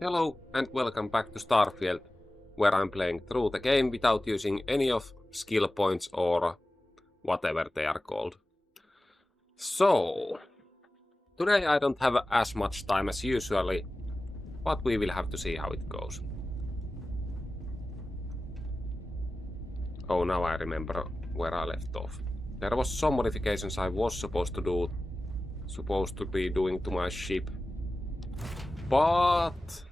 Hello and welcome back to Starfield, where I'm playing through the game without using any of skill points or whatever they are called. So, today I don't have as much time as usually, but we will have to see how it goes. Oh, now I remember where I left off. There was some modifications I was supposed to be doing to my ship, but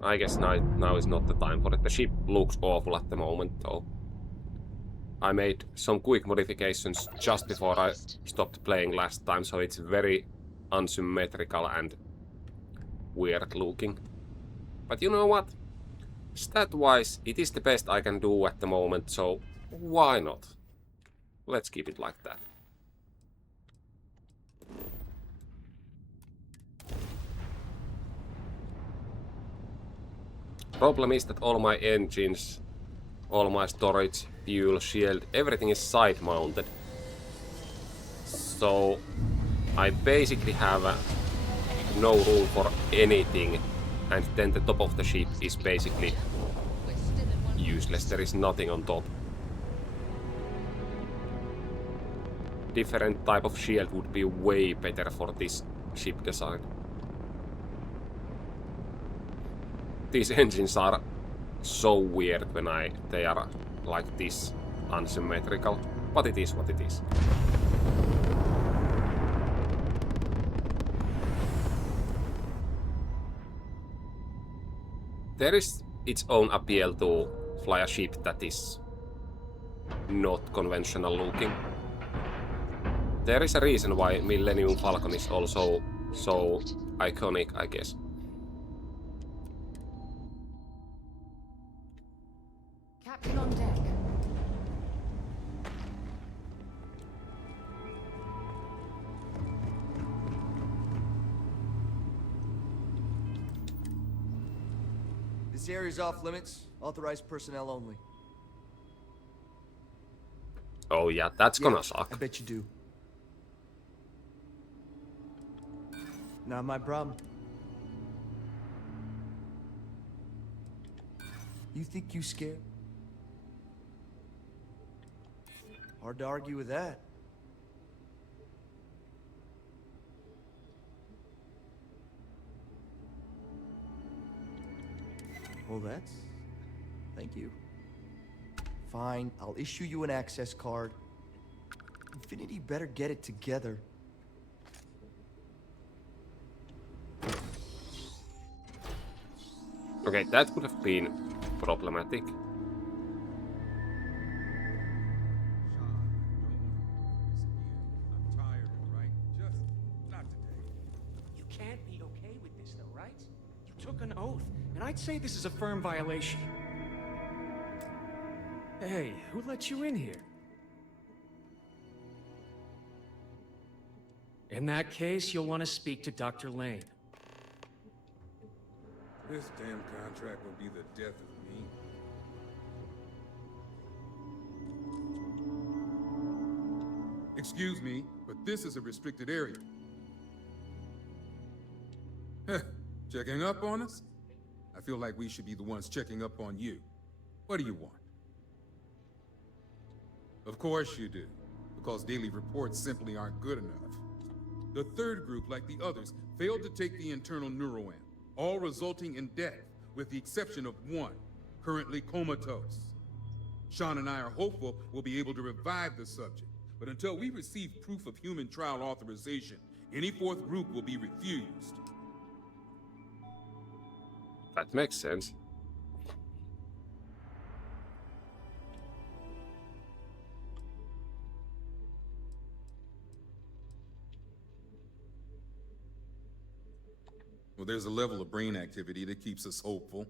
I guess now is not the time for it. The ship looks awful at the moment, though. I made some quick modifications just before I stopped playing last time, so it's very unsymmetrical and weird looking. But you know what? Stat-wise, it is the best I can do at the moment, so why not? Let's keep it like that. Problem is that all my engines, all my storage, fuel, shield, everything is side-mounted. So I basically have no room for anything, and then the top of the ship is basically useless. There is nothing on top. Different type of shield would be way better for this ship design. These engines are so weird when they are like this, unsymmetrical, but it is what it is. There is its own appeal to fly a ship that is not conventional looking. There is a reason why Millennium Falcon is also so iconic, I guess. Captain on deck. This area's off limits. Authorized personnel only. Oh yeah, that's gonna suck. I bet you do. Not my problem. You think you scared? Hard to argue with that. Well, thank you. Fine, I'll issue you an access card. Infinity better get it together. Okay, that would have been problematic. You can't be okay with this, though, right? You took an oath, and I'd say this is a firm violation. Hey, who let you in here? In that case, you'll want to speak to Dr. Lane. This damn contract will be the death of me. Excuse me, but this is a restricted area. Checking up on us? I feel like we should be the ones checking up on you. What do you want? Of course you do, because daily reports simply aren't good enough. The third group, like the others, failed to take the internal neuroamp, all resulting in death, with the exception of one, currently comatose. Sean and I are hopeful we'll be able to revive the subject, but until we receive proof of human trial authorization, any fourth group will be refused. That makes sense. Well, there's a level of brain activity that keeps us hopeful.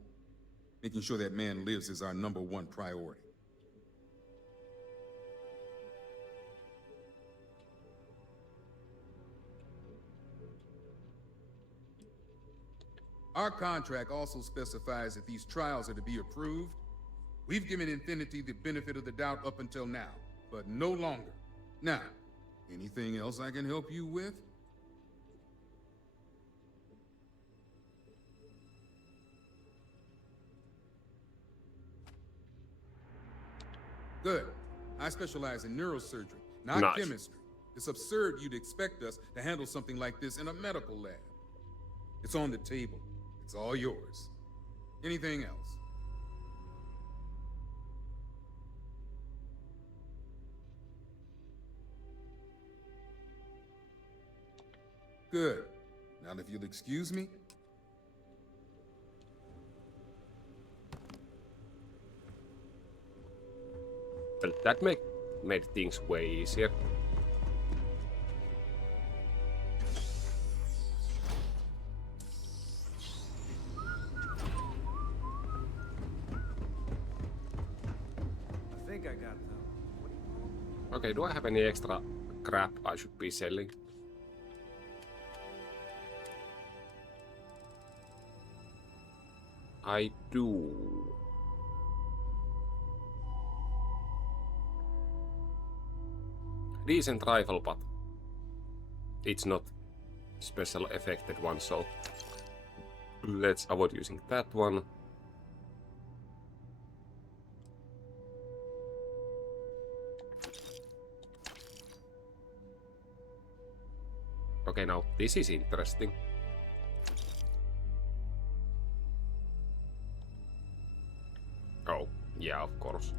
Making sure that man lives is our #1 priority. Our contract also specifies that these trials are to be approved. We've given Infinity the benefit of the doubt up until now, but no longer. Now, anything else I can help you with? Good. I specialize in neurosurgery, not Nice. chemistry. It's absurd you'd expect us to handle something like this in a medical lab. It's on the table. It's all yours. Anything else? Good. Now, if you'll excuse me. Well, that made things way easier. I think I got them. Okay, do I have any extra crap I should be selling? I do. Decent rifle, but it's not special affected one, so let's avoid using that one. Okay, now this is interesting. Oh, yeah, of course.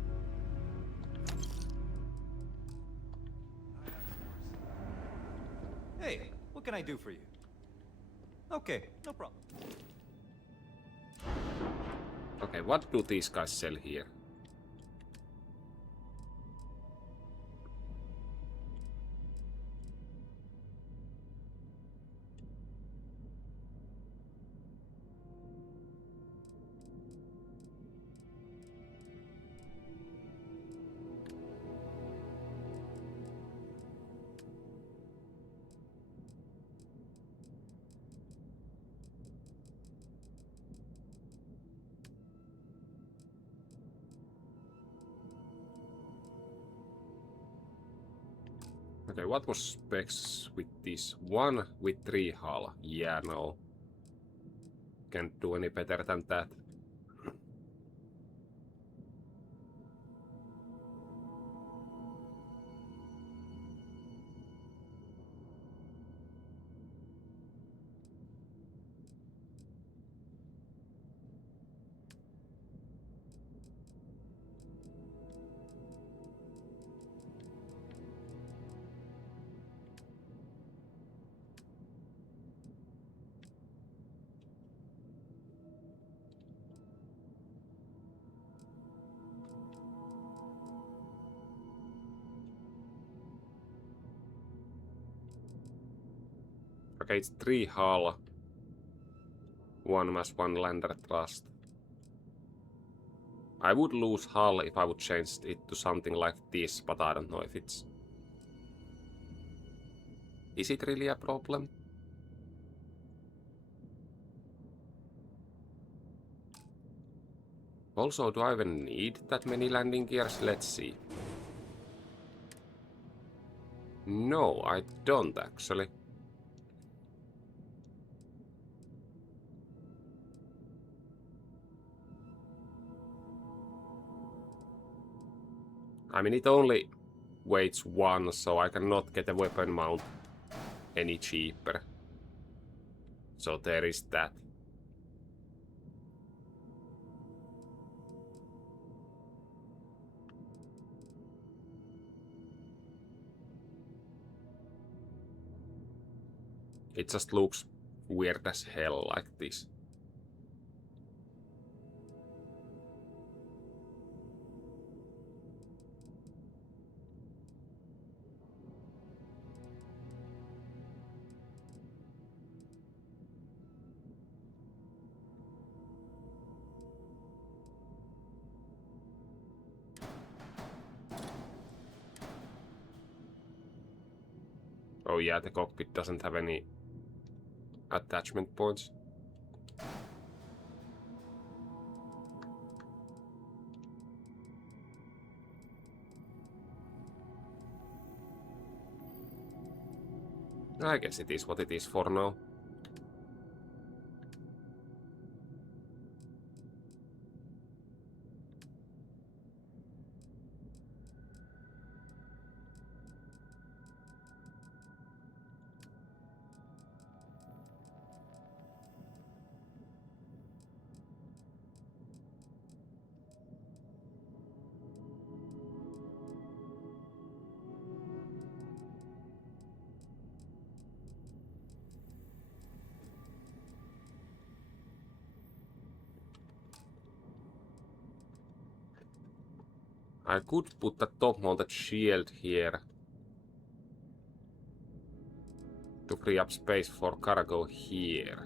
Hey, what can I do for you? Okay, no problem. Okay, what do these guys sell here? Okay, what was specs with this? 1 with 3 hull. Yeah, no. Can't do any better than that. Okay, it's 3 hull. 1 mass, 1 lander thrust. I would lose hull if I would change it to something like this, but I don't know if it's... Is it really a problem? Also, do I even need that many landing gears? Let's see. No, I don't actually. I mean, it only weighs 1, so I cannot get a weapon mount any cheaper. So there is that. It just looks weird as hell like this. Oh yeah, the cockpit doesn't have any attachment points. I guess it is what it is for now. I could put the top-mounted shield here to free up space for cargo here.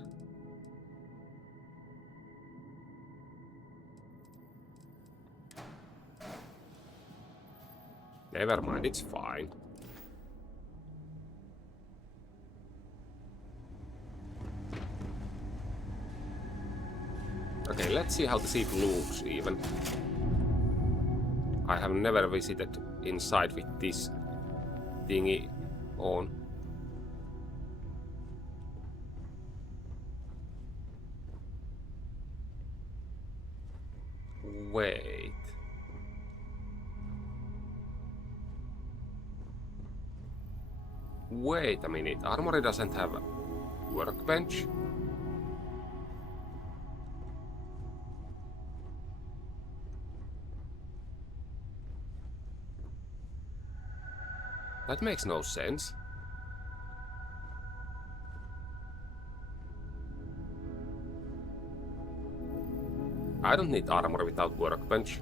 Never mind, it's fine. Okay, let's see how the ship looks even. I have never visited inside with this thingy on. Wait. Wait a minute, Armory doesn't have a workbench? That makes no sense. I don't need armor without workbench.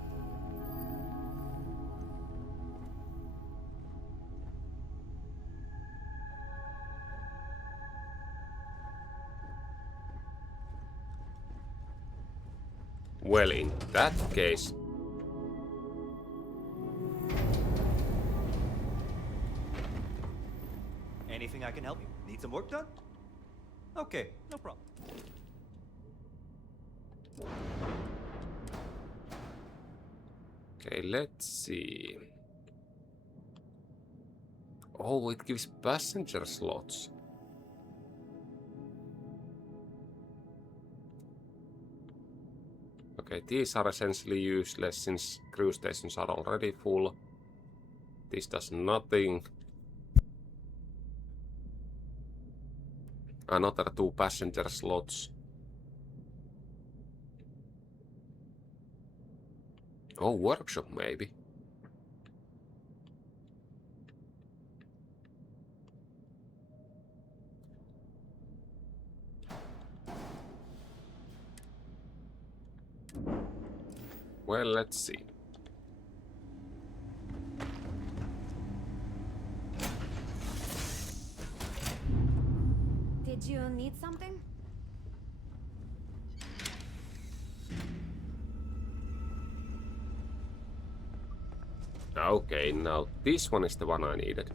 Well, in that case... Anything I can help you? Need some work done? Okay, no problem. Okay, let's see. Oh, it gives passenger slots. Okay, these are essentially useless since crew stations are already full. This does nothing. Another 2 passenger slots. Oh, workshop maybe. Well, let's see. Did you need something? Okay, now this one is the one I needed.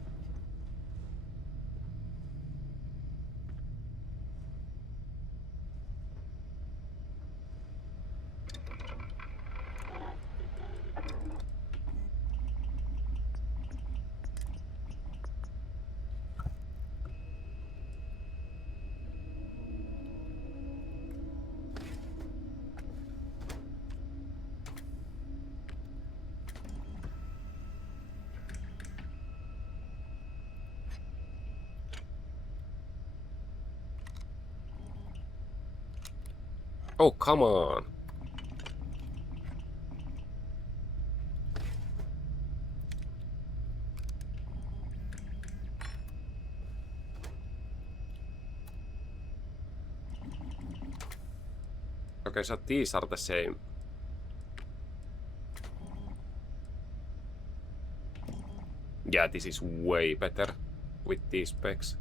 Oh, come on. Okay, so these are the same. Yeah, this is way better with these specs.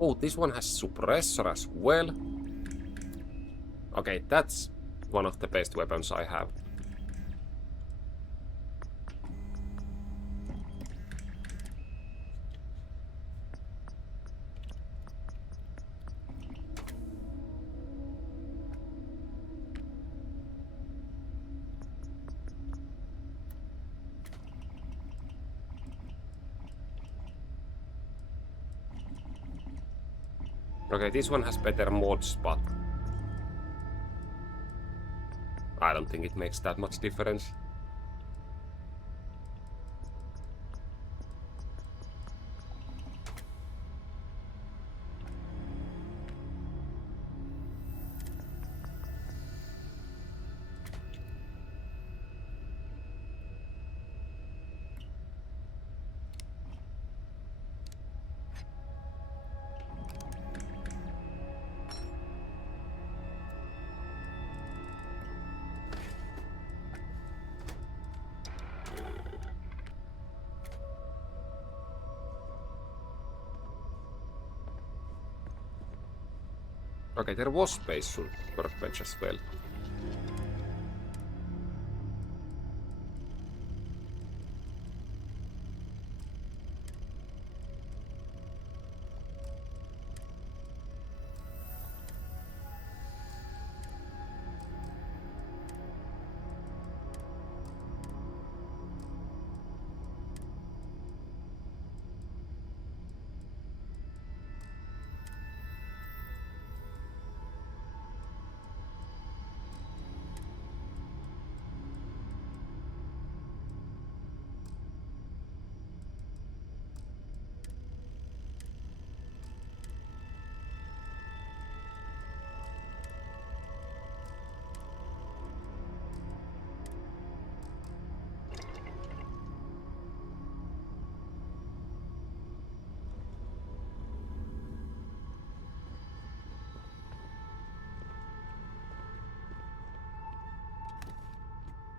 Oh, this one has suppressor as well. Okay, that's one of the best weapons I have. Okay, this one has better mods, but I don't think it makes that much difference. Okay, there was space on workbench as well.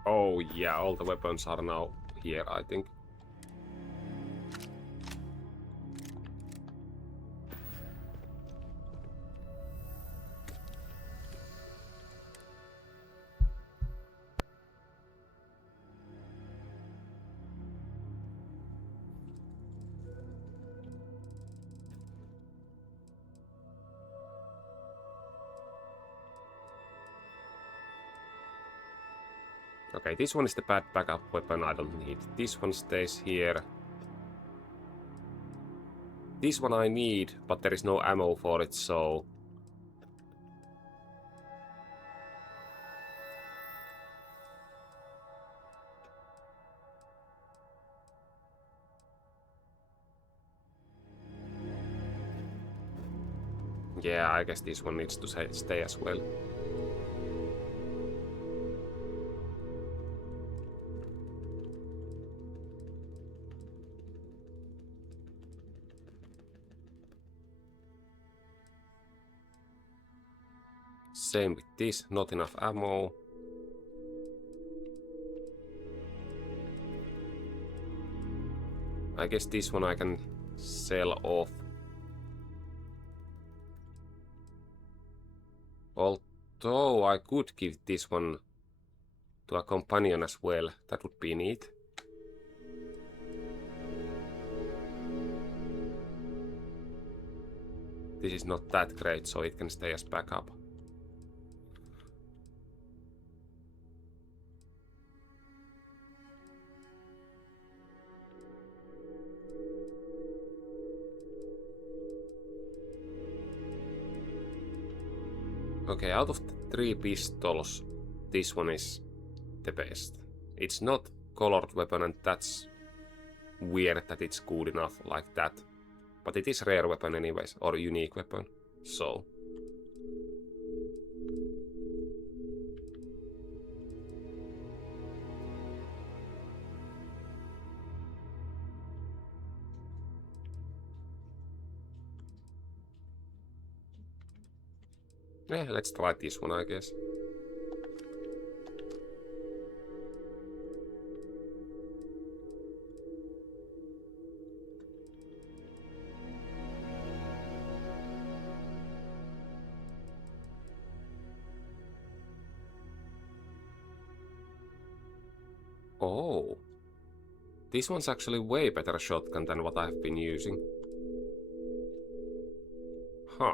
Oh yeah, all the weapons are now here, I think. Okay, this one is the bad backup weapon I don't need. This one stays here. This one I need, but there is no ammo for it, so... Yeah, I guess this one needs to stay as well. Same with this, not enough ammo. I guess this one I can sell off. Although I could give this one to a companion as well, that would be neat. This is not that great, so it can stay as backup. Okay, out of the 3 pistols, this one is the best. It's not colored weapon, and that's weird that it's good enough like that. But it is rare weapon anyways, or unique weapon, so... Yeah, let's try this one, I guess. Oh. This one's actually way better shotgun than what I've been using. Huh.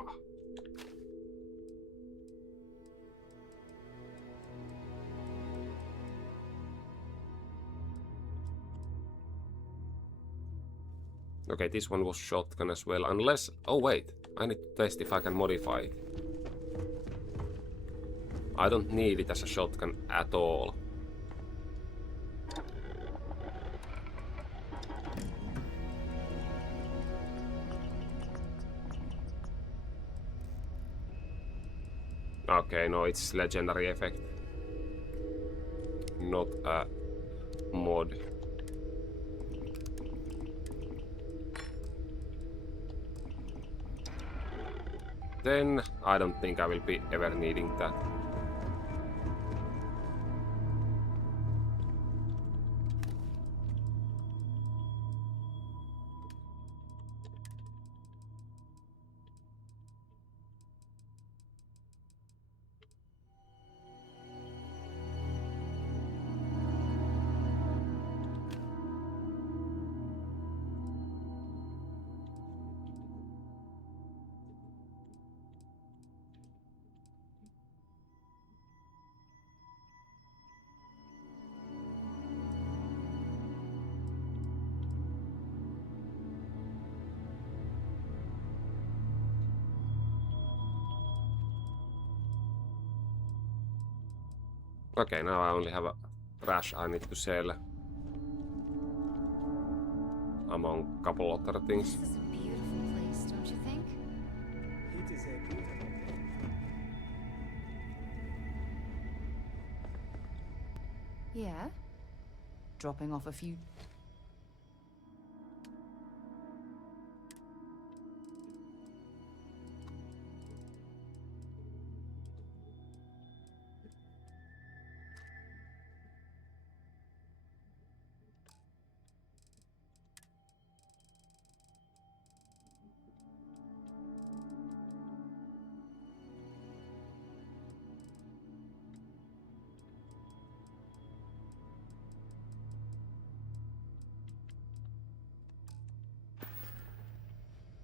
Okay, this one was shotgun as well, unless... Oh wait, I need to test if I can modify it. I don't need it as a shotgun at all. Okay, no, it's legendary effect. Not a mod. Then I don't think I will be ever needing that. Okay, now I only have a trash I need to sell. Among couple other things. This is a beautiful place, don't you think? It is a beautiful day. Yeah. Dropping off a few.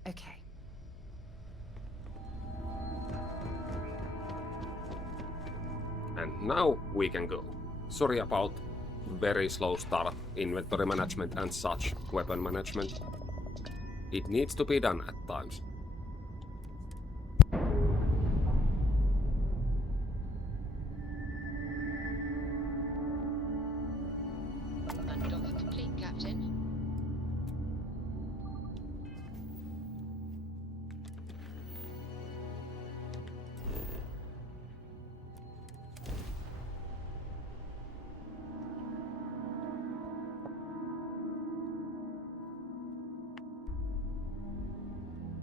Okay. And now we can go. Sorry about very slow start, inventory management and such, weapon management. It needs to be done at times. Undock complete, Captain.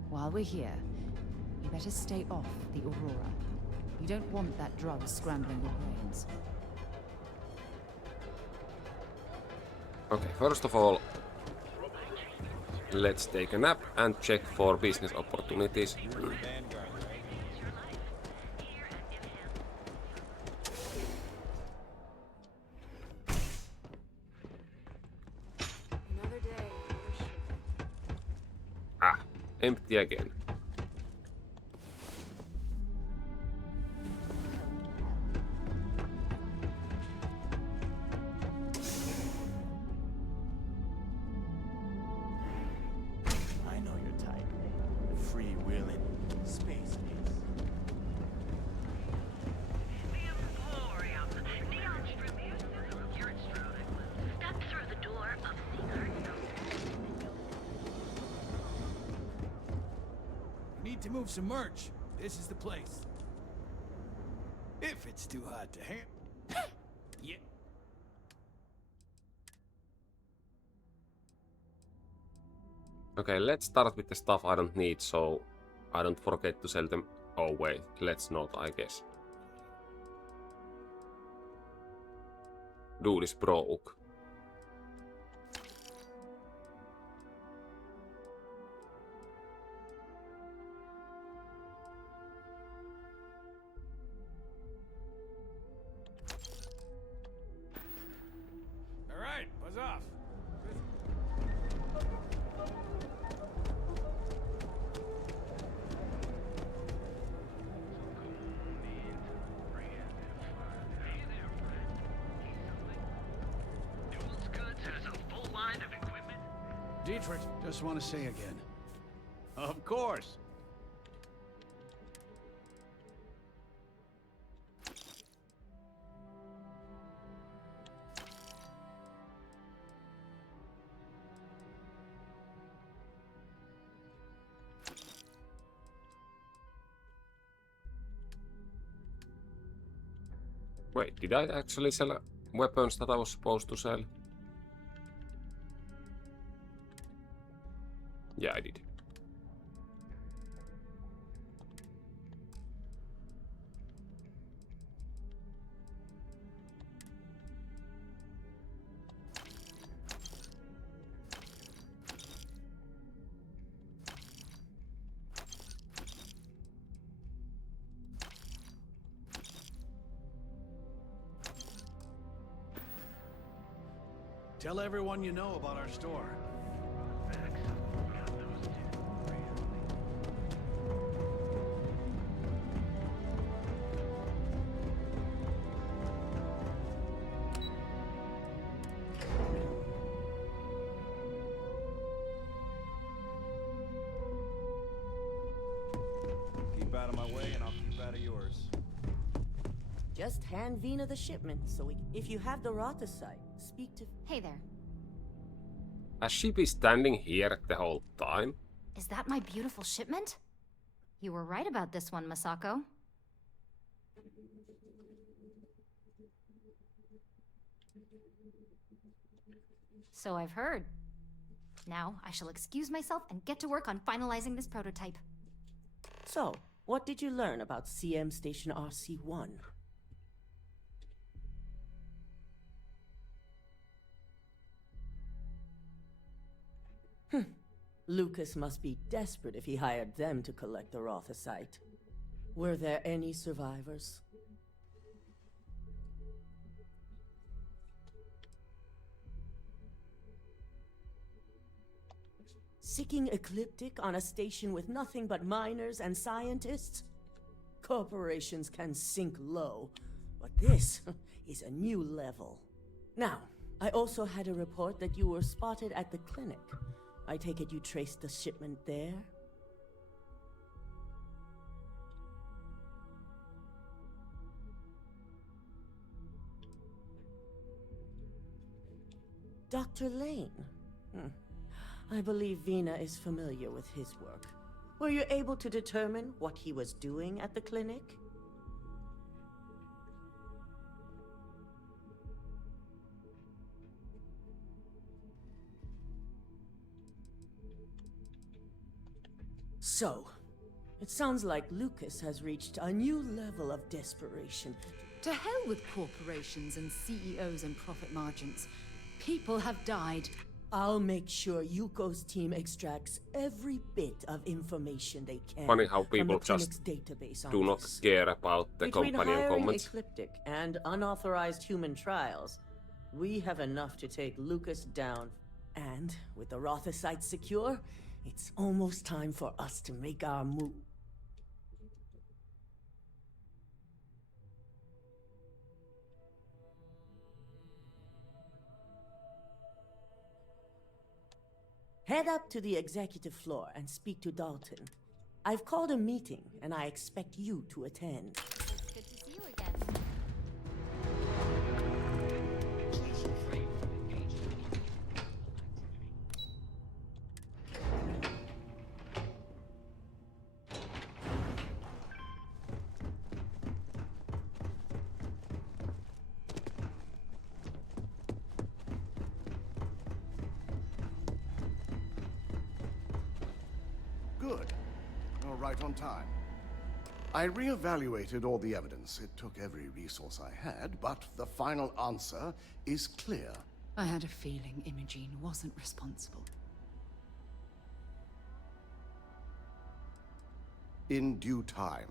While we're here, you better stay off the Aurora. You don't want that drug scrambling your brains. Okay, first of all, let's take a nap and check for business opportunities. Another day, for sure. Ah, empty again. I know your type. Free-wheeling space ace. Need to move some merch. This is the place. If it's too hot to handle. Yeah. Okay, let's start with the stuff I don't need, so I don't forget to sell them. Oh wait, let's not, I guess. Dude is broke. All right, buzz off. Dietrich, just want to say again. Of course. Wait, did I actually sell weapons that I was supposed to sell? Yeah, I did. Tell everyone you know about our store. Keep out of my way and I'll keep out of yours. Just hand Vina the shipment so we... If you have the Rata site, speak to... Hey there. Has she been standing here the whole time? Is that my beautiful shipment? You were right about this one, Masako. So I've heard. Now, I shall excuse myself and get to work on finalizing this prototype. So, what did you learn about CM Station RC-1? Lucas must be desperate if he hired them to collect the Rothasite. Were there any survivors? Sicking ecliptic on a station with nothing but miners and scientists? Corporations can sink low, but this is a new level. Now, I also had a report that you were spotted at the clinic. I take it you traced the shipment there? Dr. Lane? I believe Vina is familiar with his work. Were you able to determine what he was doing at the clinic? So, it sounds like Lucas has reached a new level of desperation. To hell with corporations and CEOs and profit margins. People have died. I'll make sure Yuko's team extracts every bit of information they can. Funny how from people the just clinic's database on do not this. care about the Between company and hiring comments. Ecliptic and unauthorized human trials, we have enough to take Lucas down. And with the Rothasite secure, it's almost time for us to make our move. Head up to the executive floor and speak to Dalton. I've called a meeting, and I expect you to attend. Good to see you again. Good. You're right on time. I reevaluated all the evidence. It took every resource I had, but the final answer is clear. I had a feeling Imogene wasn't responsible. In due time.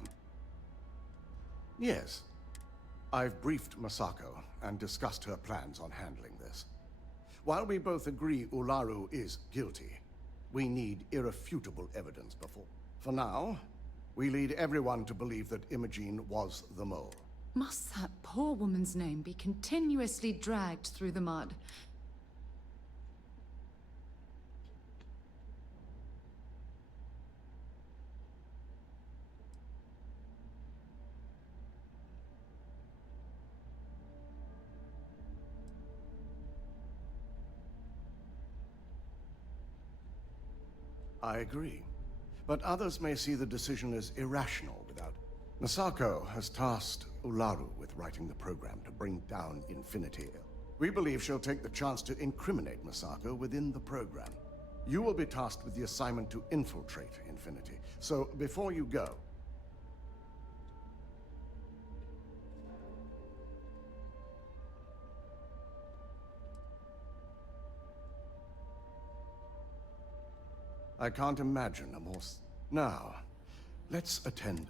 Yes. I've briefed Masako and discussed her plans on handling this. While we both agree Ularu is guilty, we need irrefutable evidence before. For now, we lead everyone to believe that Imogene was the mole. Must that poor woman's name be continuously dragged through the mud? I agree. But others may see the decision as irrational without... Masako has tasked Ularu with writing the program to bring down Infinity. We believe she'll take the chance to incriminate Masako within the program. You will be tasked with the assignment to infiltrate Infinity. So, before you go... I can't imagine a more... Now, let's attend.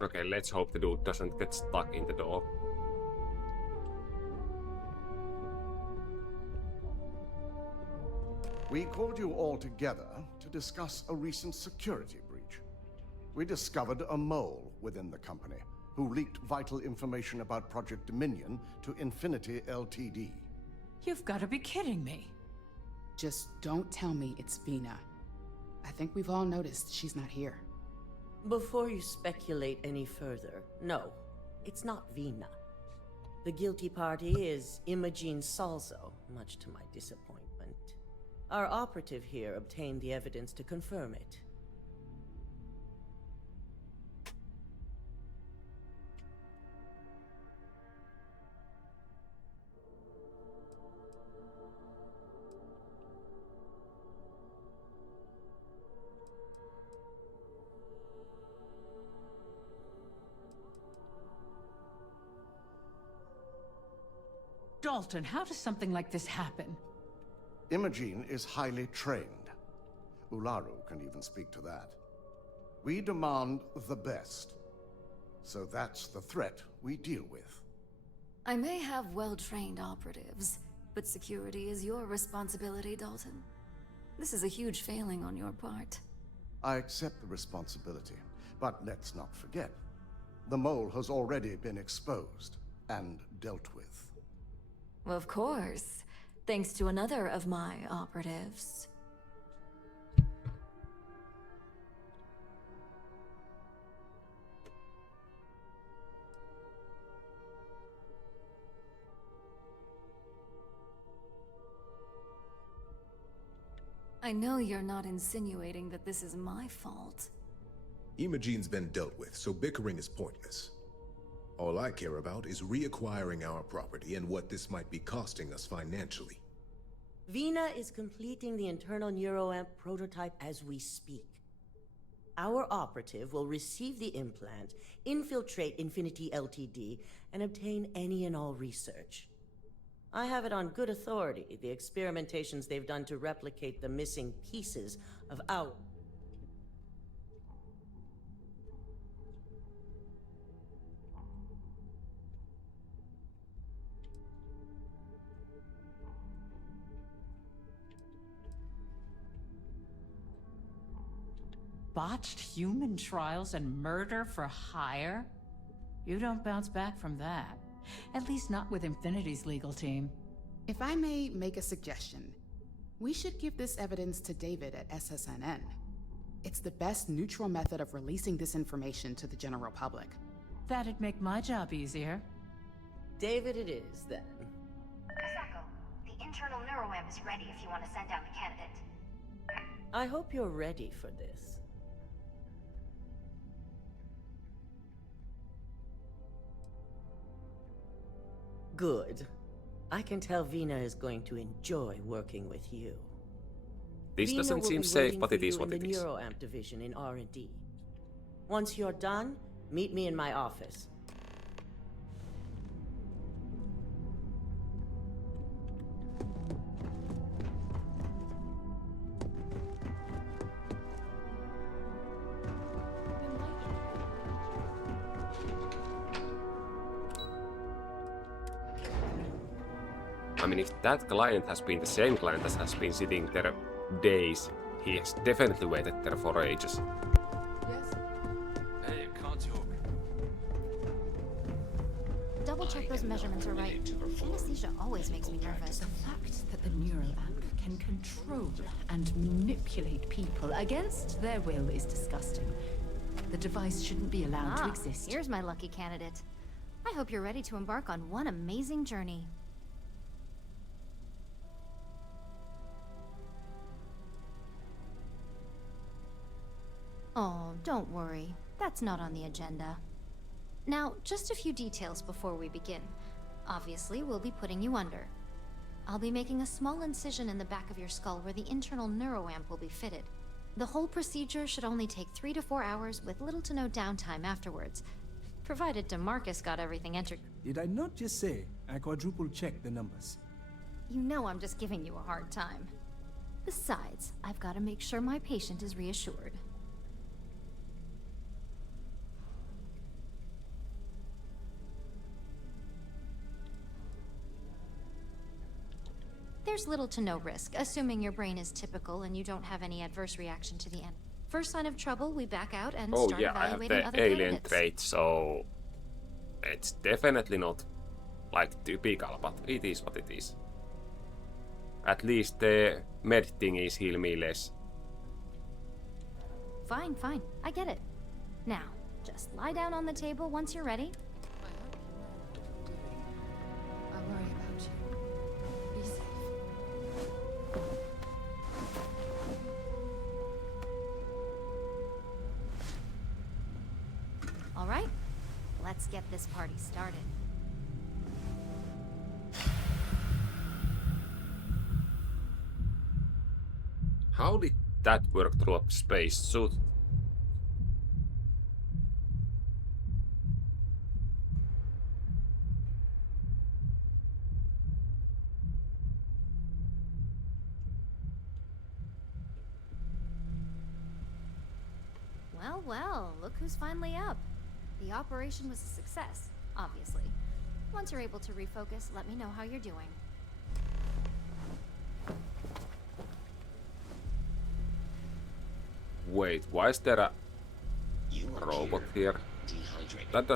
Okay, let's hope the dude doesn't get stuck in the door. We called you all together to discuss a recent security breach. We discovered a mole within the company who leaked vital information about Project Dominion to Infinity Ltd. You've got to be kidding me. Just don't tell me it's Vina. I think we've all noticed she's not here. Before you speculate any further, no, it's not Vina. The guilty party is Imogene Salzo, much to my disappointment. Our operative here obtained the evidence to confirm it. Dalton, how does something like this happen? Imogene is highly trained. Ularu can even speak to that. We demand the best. So that's the threat we deal with. I may have well-trained operatives, but security is your responsibility, Dalton. This is a huge failing on your part. I accept the responsibility, but let's not forget, the mole has already been exposed and dealt with. Of course, thanks to another of my operatives. I know you're not insinuating that this is my fault. Imogene's been dealt with, so bickering is pointless. All I care about is reacquiring our property and what this might be costing us financially. Vina is completing the internal neuroamp prototype as we speak. Our operative will receive the implant, infiltrate Infinity Ltd, and obtain any and all research. I have it on good authority, the experimentations they've done to replicate the missing pieces of our... Botched human trials and murder for hire? You don't bounce back from that. At least not with Infinity's legal team. If I may make a suggestion, we should give this evidence to David at SSNN. It's the best neutral method of releasing this information to the general public. That'd make my job easier. David it is, then. Misako, the internal neuroamp is ready if you want to send down the candidate. I hope you're ready for this. Good. I can tell Vina is going to enjoy working with you. This Vina doesn't will seem be safe, waiting but for it is you what in it the is. neuroamp division in R&D. Once you're done, meet me in my office. I mean, if that client has been the same client that has been sitting there days, he has definitely waited there for ages. Yes? Hey, can't talk. Double check those measurements are right. Anesthesia always makes me nervous. The fact that the neuroamp can control and manipulate people against their will is disgusting. The device shouldn't be allowed to exist. Here's my lucky candidate. I hope you're ready to embark on one amazing journey. Oh, don't worry. That's not on the agenda. Now, just a few details before we begin. Obviously, we'll be putting you under. I'll be making a small incision in the back of your skull where the internal neuroamp will be fitted. The whole procedure should only take 3 to 4 hours with little to no downtime afterwards, provided DeMarcus got everything entered. Did I not just say I quadruple-checked the numbers? You know I'm just giving you a hard time. Besides, I've got to make sure my patient is reassured. There's little to no risk, assuming your brain is typical and you don't have any adverse reaction to the end. First sign of trouble, we back out and Oh start yeah, I have evaluating the other alien candidates. trait, so it's definitely not like typical, but it is what it is. At least the med thingies heal me less. Fine, fine. I get it. Now, just lie down on the table once you're ready. I worry about you. Be safe. All right, let's get this party started. How did that work through a space suit? Well, well, look who's finally up. The operation was a success, obviously. Once you're able to refocus, let me know how you're doing. Wait, why is there a robot here? That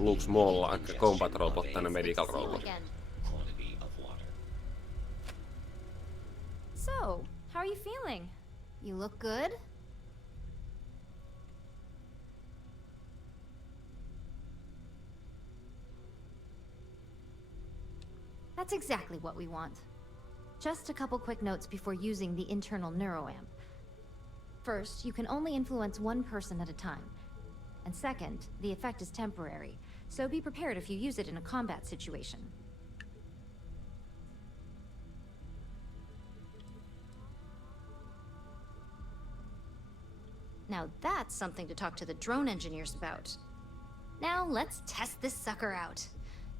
looks more like a combat robot than a medical robot. So, how are you feeling? You look good? That's exactly what we want. Just a couple quick notes before using the internal neuroamp. First, you can only influence one person at a time. And second, the effect is temporary, so be prepared if you use it in a combat situation. Now that's something to talk to the drone engineers about. Now let's test this sucker out.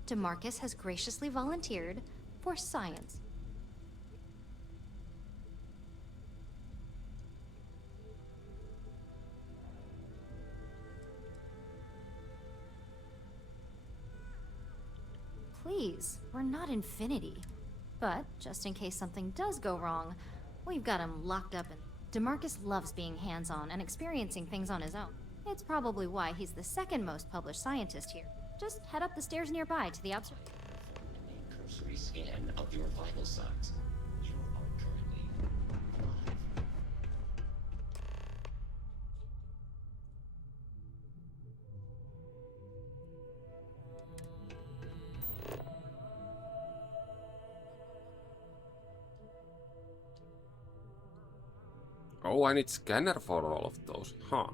DeMarcus has graciously volunteered for science. Please, we're not Infinity. But, just in case something does go wrong, we've got him locked up and DeMarcus loves being hands-on and experiencing things on his own. It's probably why he's the second most published scientist here. Just head up the stairs nearby to the observation. A cursory scan of your vital signs. You are currently alive. Oh, I need scanner for all of those. Huh.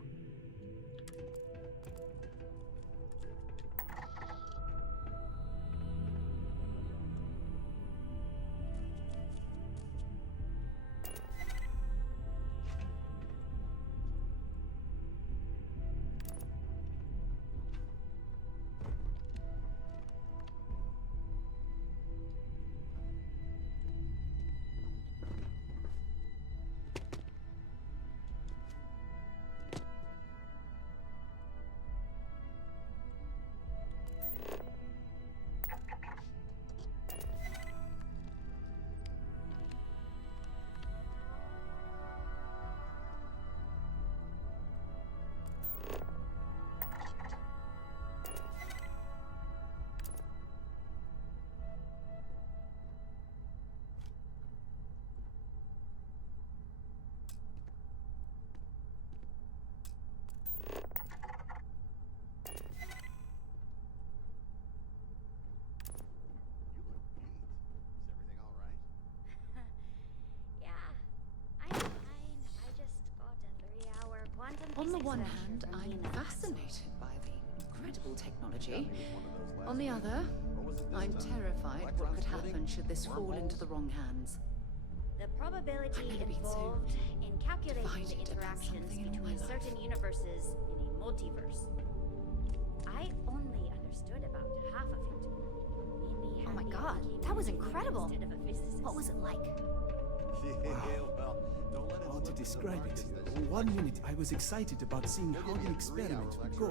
On the one hand, I'm fascinated by the incredible technology. On the other, I'm terrified what could happen should this fall into the wrong hands. The probability involved in calculating the interactions between certain universes in a multiverse. I only understood about half of it. Made me Oh my happy god, I became that was an engineer incredible. instead of a physicist. What was it like? How to describe it? 1 minute I was excited about seeing how the experiment would go.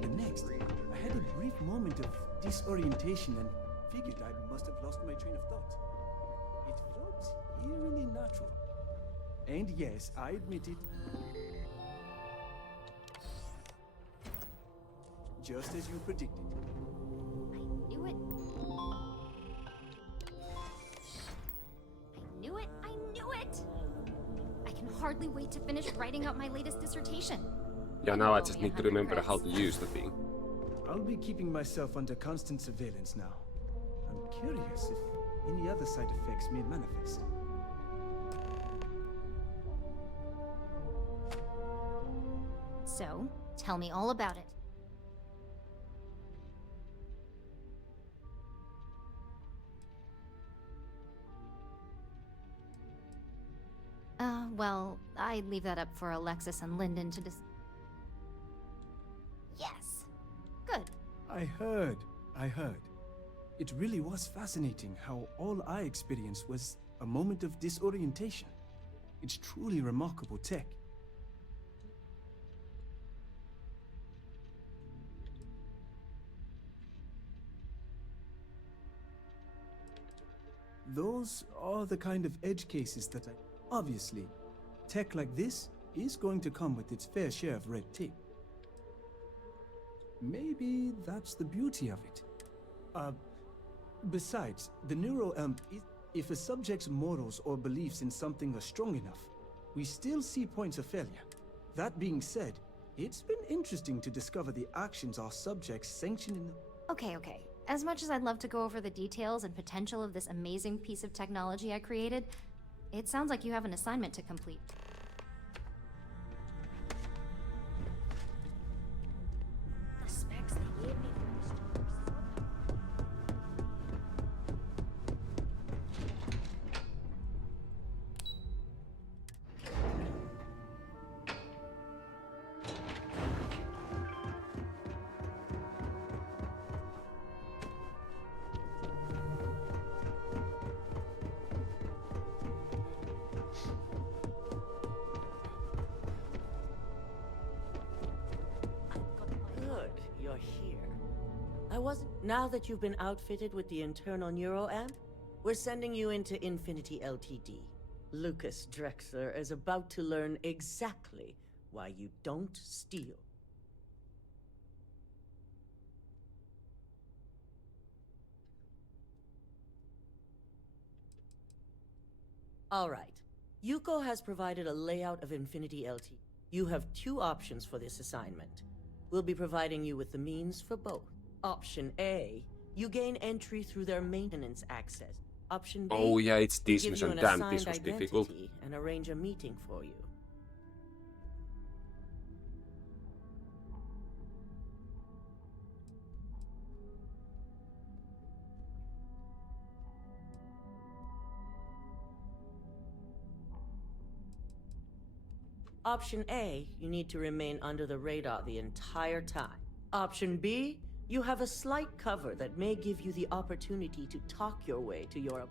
The next, I had a brief moment of disorientation and figured I must have lost my train of thought. It felt eerily natural. And yes, I admit it. Just as you predicted. I knew it. I knew it! I can hardly wait to finish writing out my latest dissertation. Yeah, now I just need to remember how to use the thing. I'll be keeping myself under constant surveillance now. I'm curious if any other side effects may manifest. So, tell me all about it. Well, I'd leave that up for Alexis and Lyndon to Yes! Good. I heard. It really was fascinating how all I experienced was a moment of disorientation. It's truly remarkable tech. Those are the kind of edge cases that obviously, tech like this is going to come with its fair share of red tape. Maybe that's the beauty of it. Besides, the neuroamp is... If a subject's morals or beliefs in something are strong enough, we still see points of failure. That being said, it's been interesting to discover the actions our subjects sanction in the... Okay. As much as I'd love to go over the details and potential of this amazing piece of technology I created, it sounds like you have an assignment to complete. The specs they gave me for this job are so... Good, you're here. I wasn't... Now that you've been outfitted with the internal neuroamp, we're sending you into Infinity LTD. Lucas Drexler is about to learn exactly why you don't steal. All right. Yuko has provided a layout of Infinity LTD. You have two options for this assignment. We'll be providing you with the means for both. Option A, you gain entry through their maintenance access. Option B, Oh yeah, it's this give you mission. an Damn, this assigned was difficult. identity and arrange a meeting for you. Option A, you need to remain under the radar the entire time. Option B, you have a slight cover that may give you the opportunity to talk your way to your...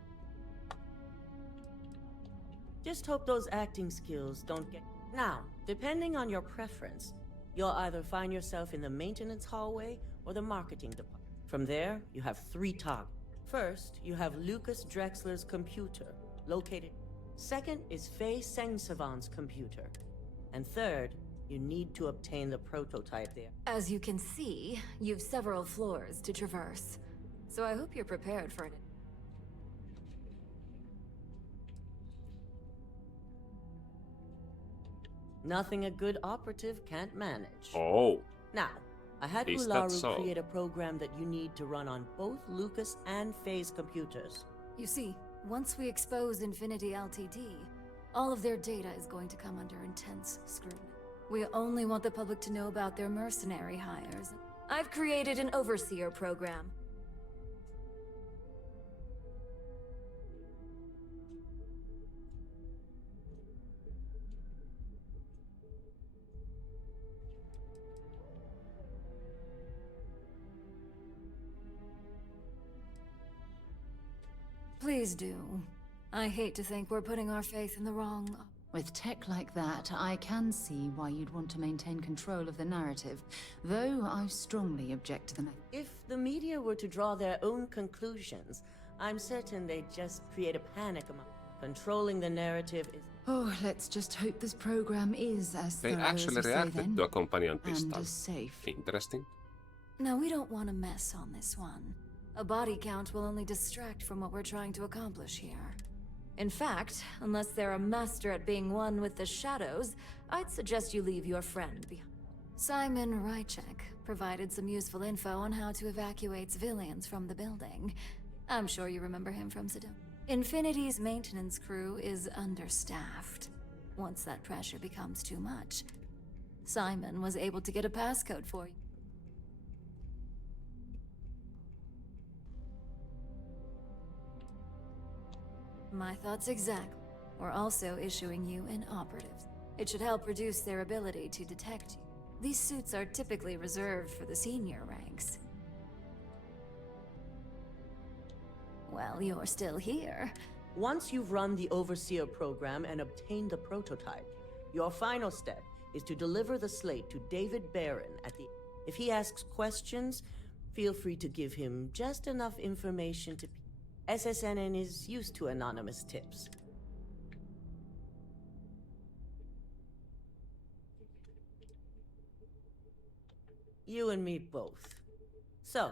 Just hope those acting skills don't get... Now, depending on your preference, you'll either find yourself in the maintenance hallway or the marketing department. From there, you have 3 targets. First, you have Lucas Drexler's computer, located... Second is Faye Sengsavon's computer. And third, you need to obtain the prototype there. As you can see, you've several floors to traverse. So I hope you're prepared for it. Nothing a good operative can't manage. Oh. Now, I had Is that Ularu so? create a program that you need to run on both Lucas and Faye's computers. You see, once we expose Infinity LTD, all of their data is going to come under intense scrutiny. We only want the public to know about their mercenary hires. I've created an overseer program. Please do. I hate to think we're putting our faith in the wrong... With tech like that, I can see why you'd want to maintain control of the narrative, though I strongly object to the method. If the media were to draw their own conclusions, I'm certain they'd just create a panic among... Controlling the narrative is... Oh, let's just hope this program is as They thorough as actually you say reacted then, to a companion this and time. as safe. Interesting. No, we don't want to mess on this one. A body count will only distract from what we're trying to accomplish here. In fact, unless they're a master at being one with the shadows, I'd suggest you leave your friend behind. Simon Ryujin provided some useful info on how to evacuate civilians from the building. I'm sure you remember him from Sedona. Infinity's maintenance crew is understaffed. Once that pressure becomes too much, Simon was able to get a passcode for you. My thoughts exactly. We're also issuing you an operative. It should help reduce their ability to detect you. These suits are typically reserved for the senior ranks. Well, you're still here. Once you've run the Overseer program and obtained the prototype, your final step is to deliver the slate to David Barron at the... If he asks questions, feel free to give him just enough information to... SSNN is used to anonymous tips. You and me both. So,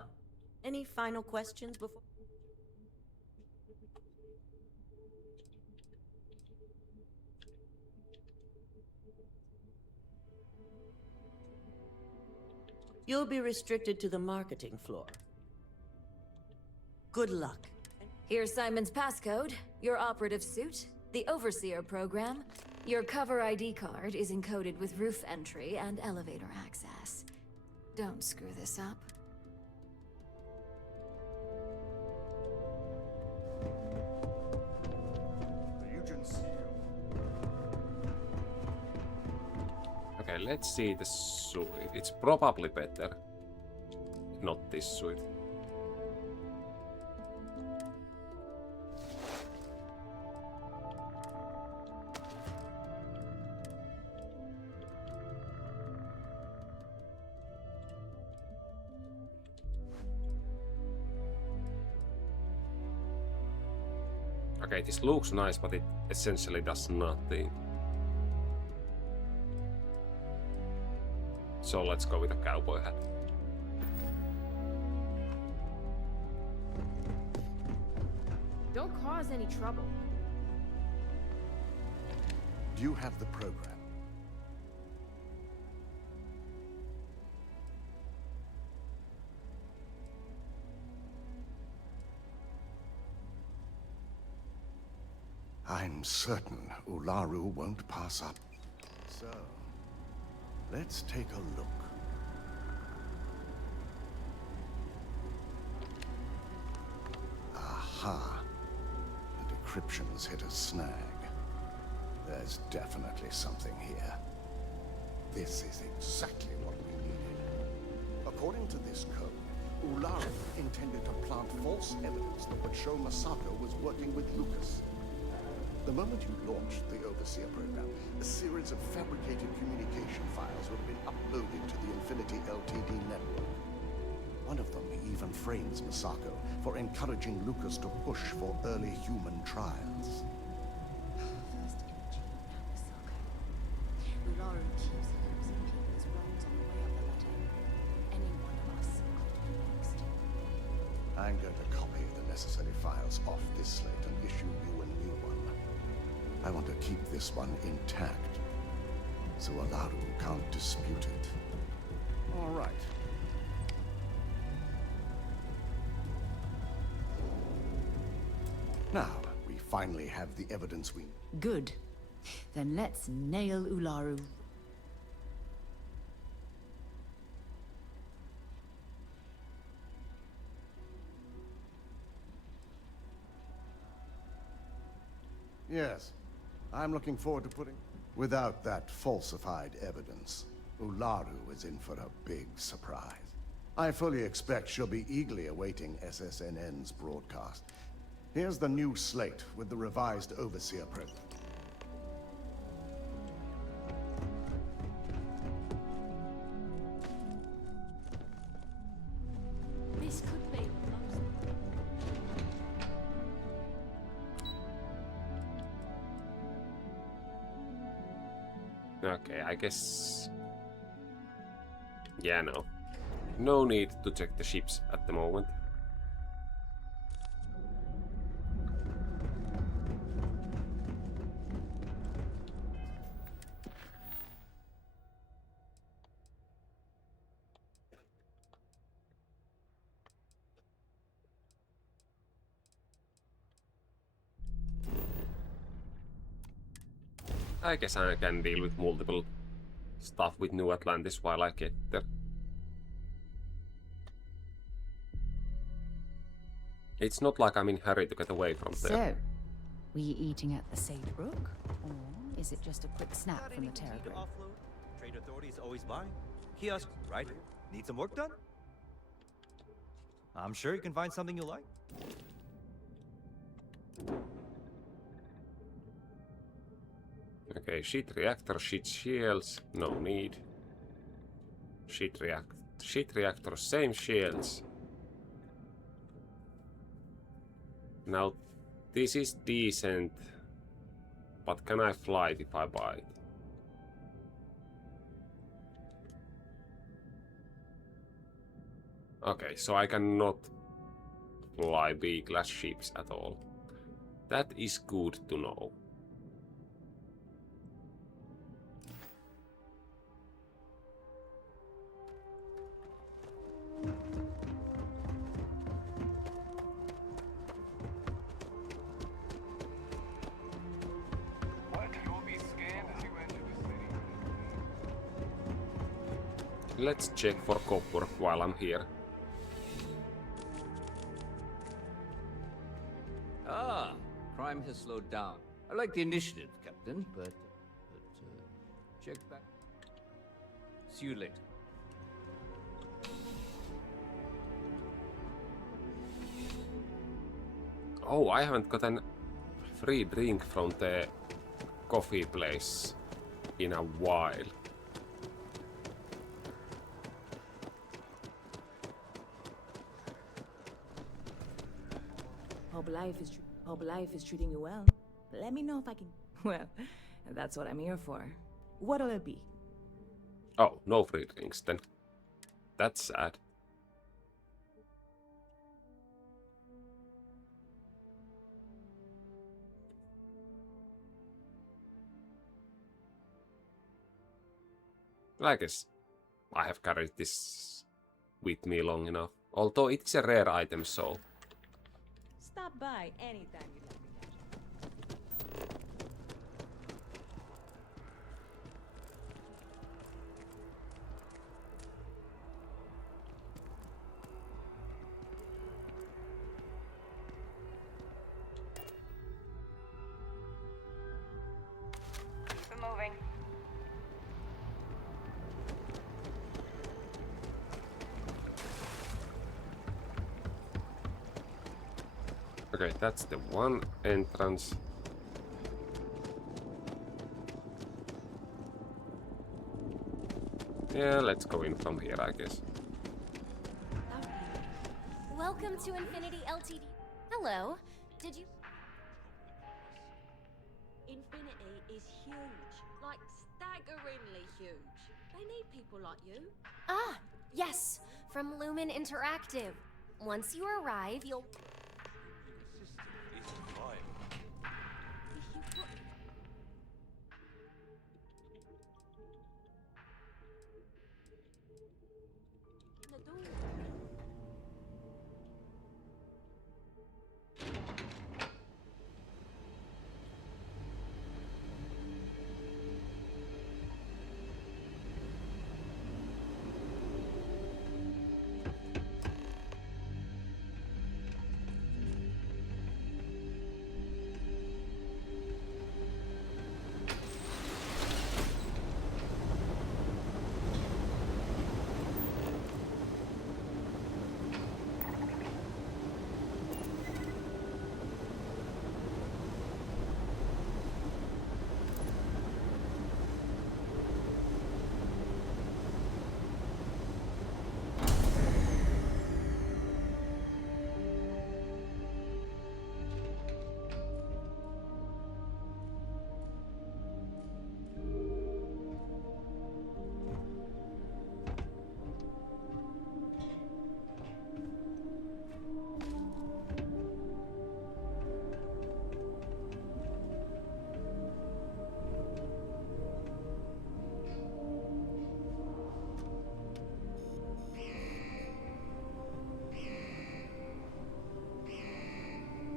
any final questions before... You'll be restricted to the marketing floor. Good luck. Here's Simon's passcode, your operative suit, the Overseer program. Your cover ID card is encoded with roof entry and elevator access. Don't screw this up. Ryujin seal. Okay, let's see the suit. It's probably better. Not this suit. Okay, this looks nice, but it essentially does nothing. So let's go with a cowboy hat. Don't cause any trouble. Do you have the program? I'm certain Ularu won't pass up. So, let's take a look. Aha. The decryption's hit a snag. There's definitely something here. This is exactly what we needed. According to this code, Ularu intended to plant false evidence that would show Masako was working with Lucas. The moment you launched the Overseer program, a series of fabricated communication files would have been uploaded to the Infinity LTD network. One of them even frames Masako for encouraging Lucas to push for early human trials. First Imogen, now Masako. Ularu keeps losing people's roles on the way up the ladder. Any one of us could be next. I'm going to copy the necessary files off this slate and issue you a new one. I want to keep this one intact, so Ularu can't dispute it. All right. Now, we finally have the evidence we... Good. Then let's nail Ularu. Yes. I'm looking forward to putting... Without that falsified evidence, Ularu is in for a big surprise. I fully expect she'll be eagerly awaiting SSNN's broadcast. Here's the new slate with the revised Overseer program. This could be Okay, I guess... Yeah, no. No need to check the ships at the moment. I guess I can deal with multiple stuff with New Atlantis while I get there. It's not like I'm in hurry to get away from there. So, were you eating at the Sade Brook? Or is it just a quick snap from the Terra Grid? Trade authorities always buying. Kiosk, right? Need some work done? I'm sure you can find something you like. Okay, sheet reactor, sheet shields, no need. Sheet reactor, same shields. Now, this is decent, but can I fly it if I buy it? Okay, so I cannot fly B-class ships at all. That is good to know. Let's check for copper while I'm here. Ah, crime has slowed down. I like the initiative, Captain, but check back. See you later. Oh, I haven't gotten free drink from the coffee place in a while. Hope life is treating you well. Let me know if I can. Well, that's what I'm here for. What'll it be? Oh, no free drinks then. That's sad. I guess I have carried this with me long enough. Although it's a rare item, so... Stop by anytime you'd like to catch up. Keep it moving. Okay, that's the one entrance. Yeah, let's go in from here, I guess. Welcome to Infinity Ltd. Hello. Did you... Infinity is huge. Like, staggeringly huge. They need people like you. Ah, yes. From Lumen Interactive. Once you arrive, you'll...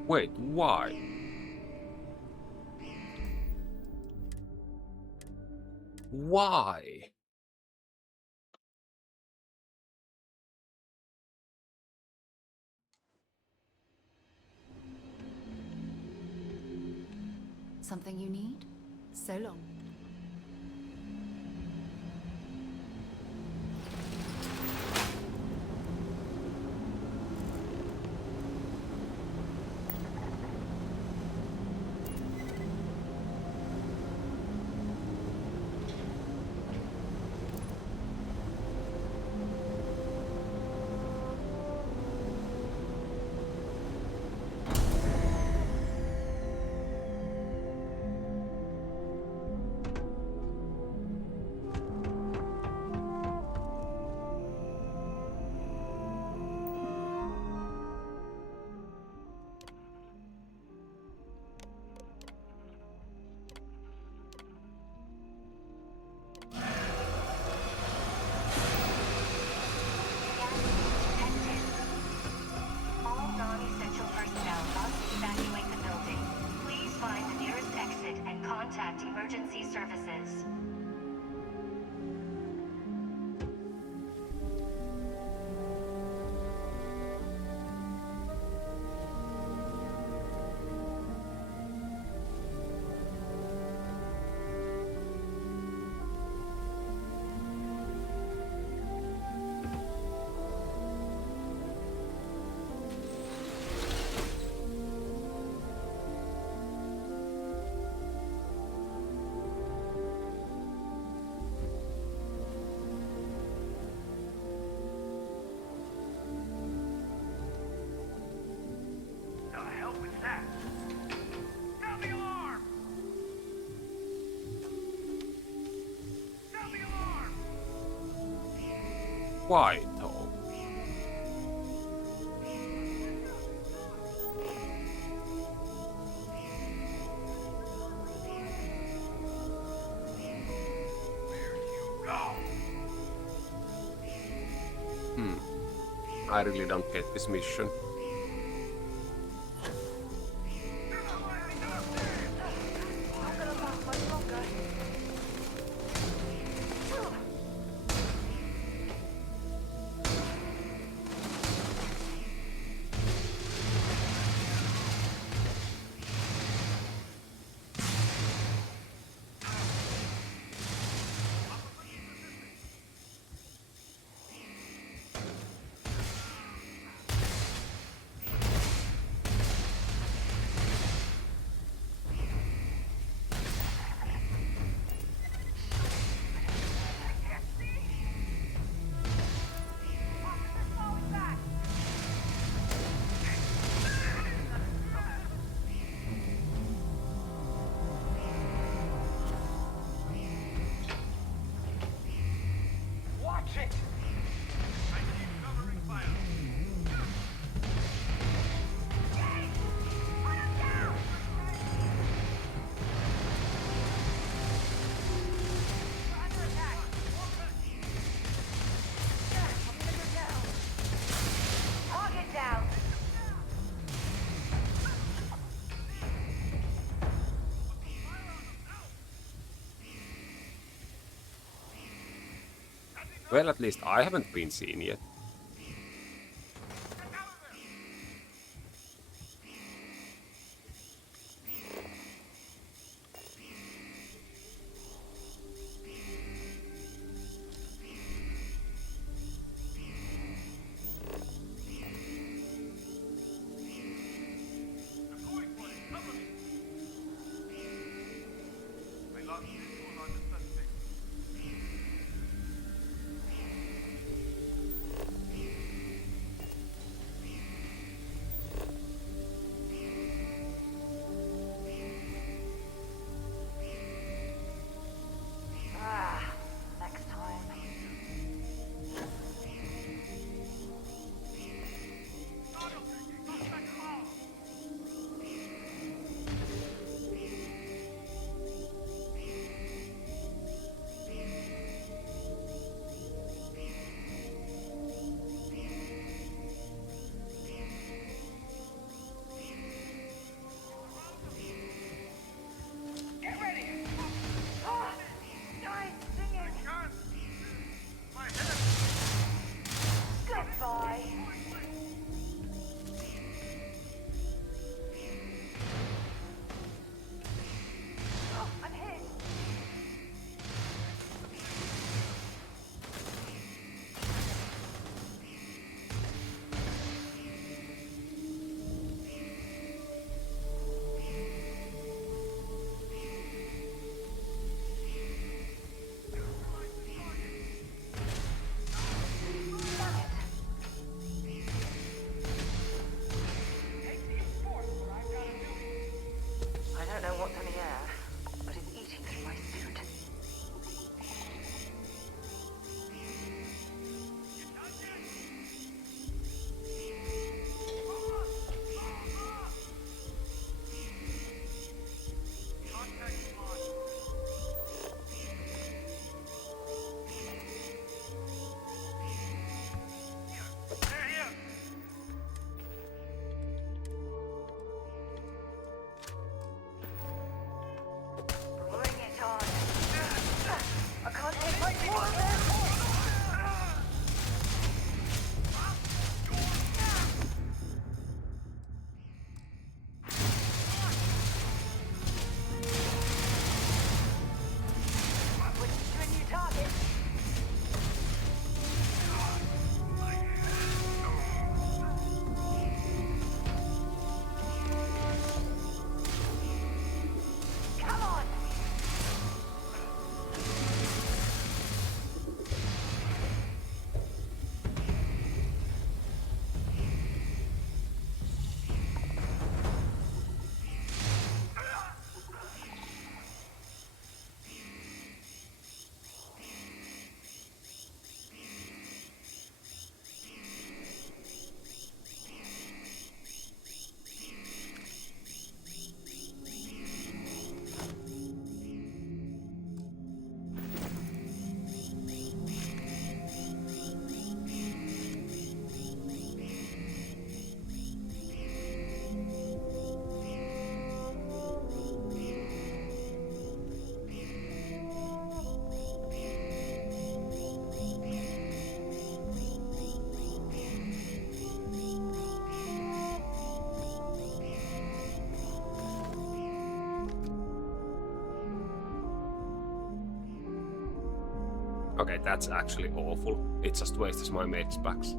Wait, why? Why? Something you need? So long. All non-essential personnel must evacuate the building. Please find the nearest exit and contact emergency services. Why though? I really don't get this mission. Well, at least I haven't been seen yet. Okay, that's actually awful. It just wastes my mate's backs.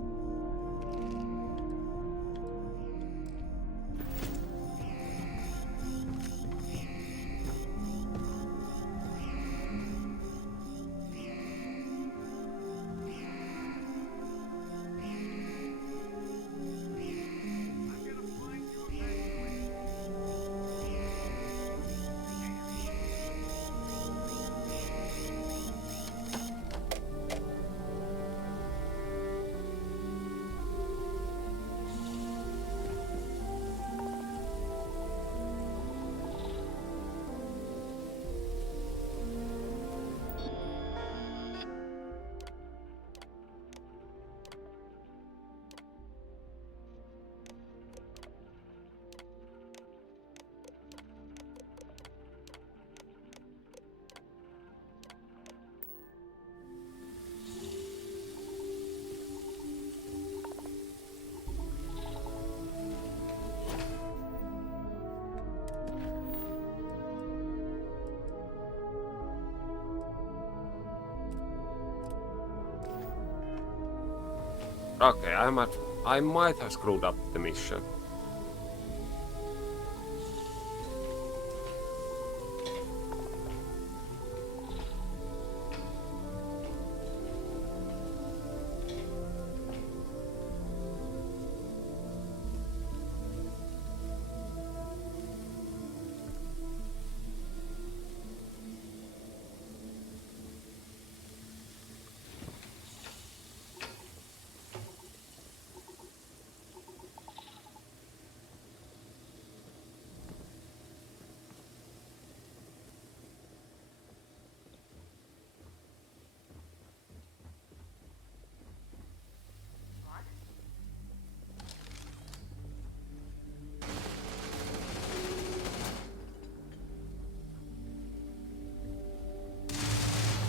Okay, I might have screwed up the mission.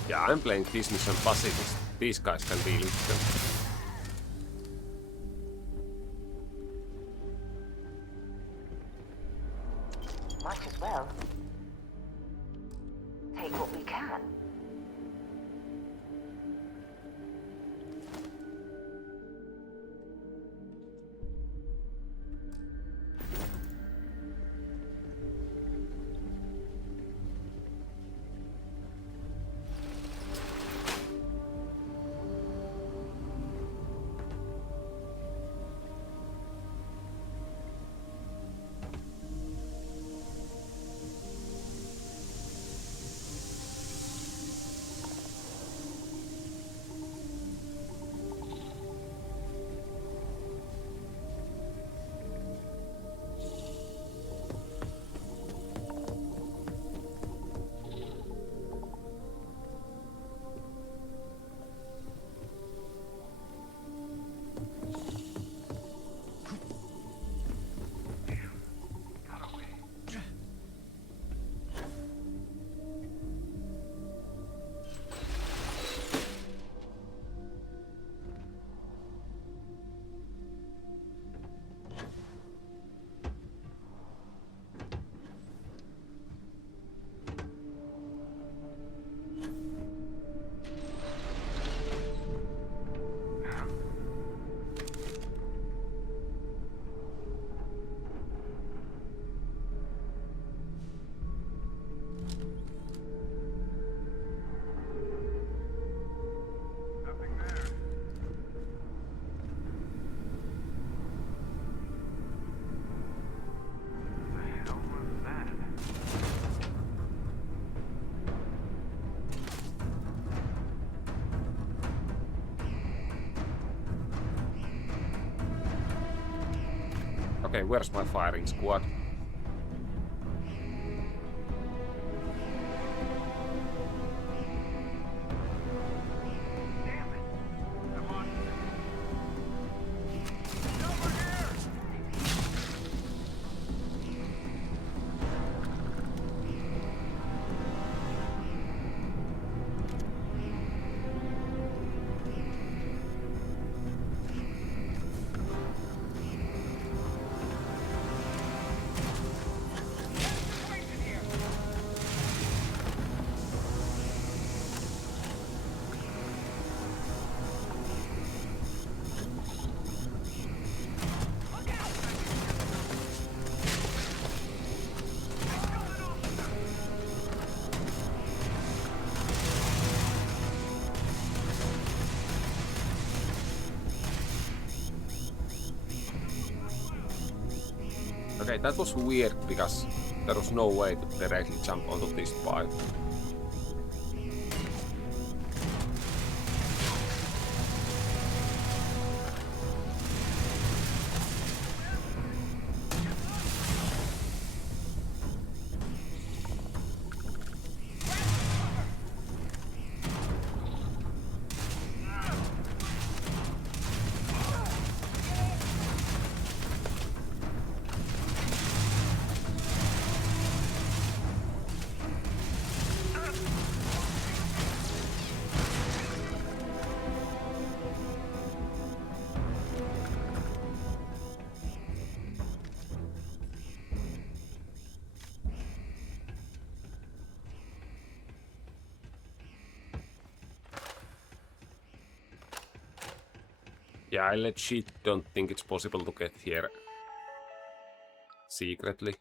Yeah, I'm playing this mission pacifist. These guys can deal with them. Might as well. Take what we can. Okay, where's my firing squad? Okay, that was weird because there was no way to directly jump onto this pipe. Yeah, I legit don't think it's possible to get here secretly.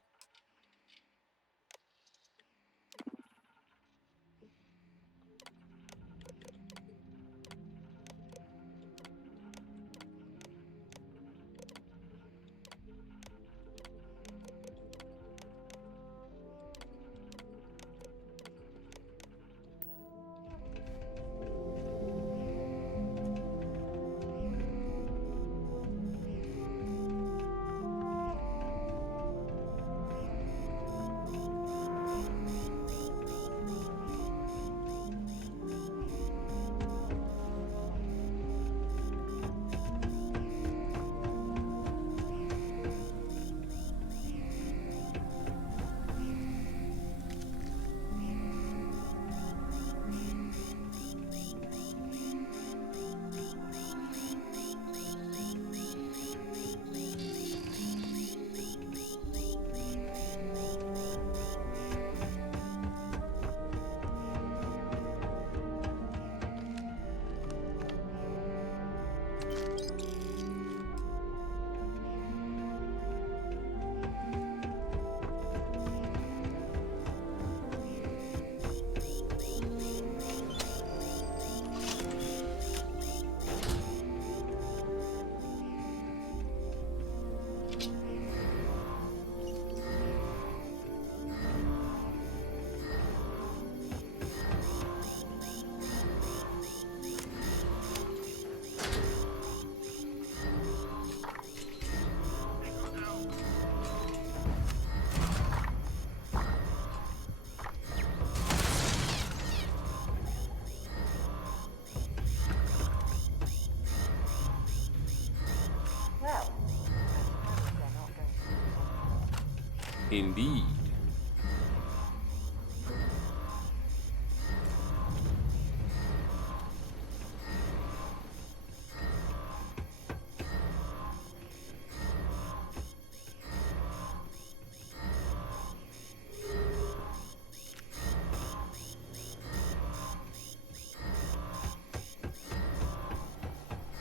Indeed.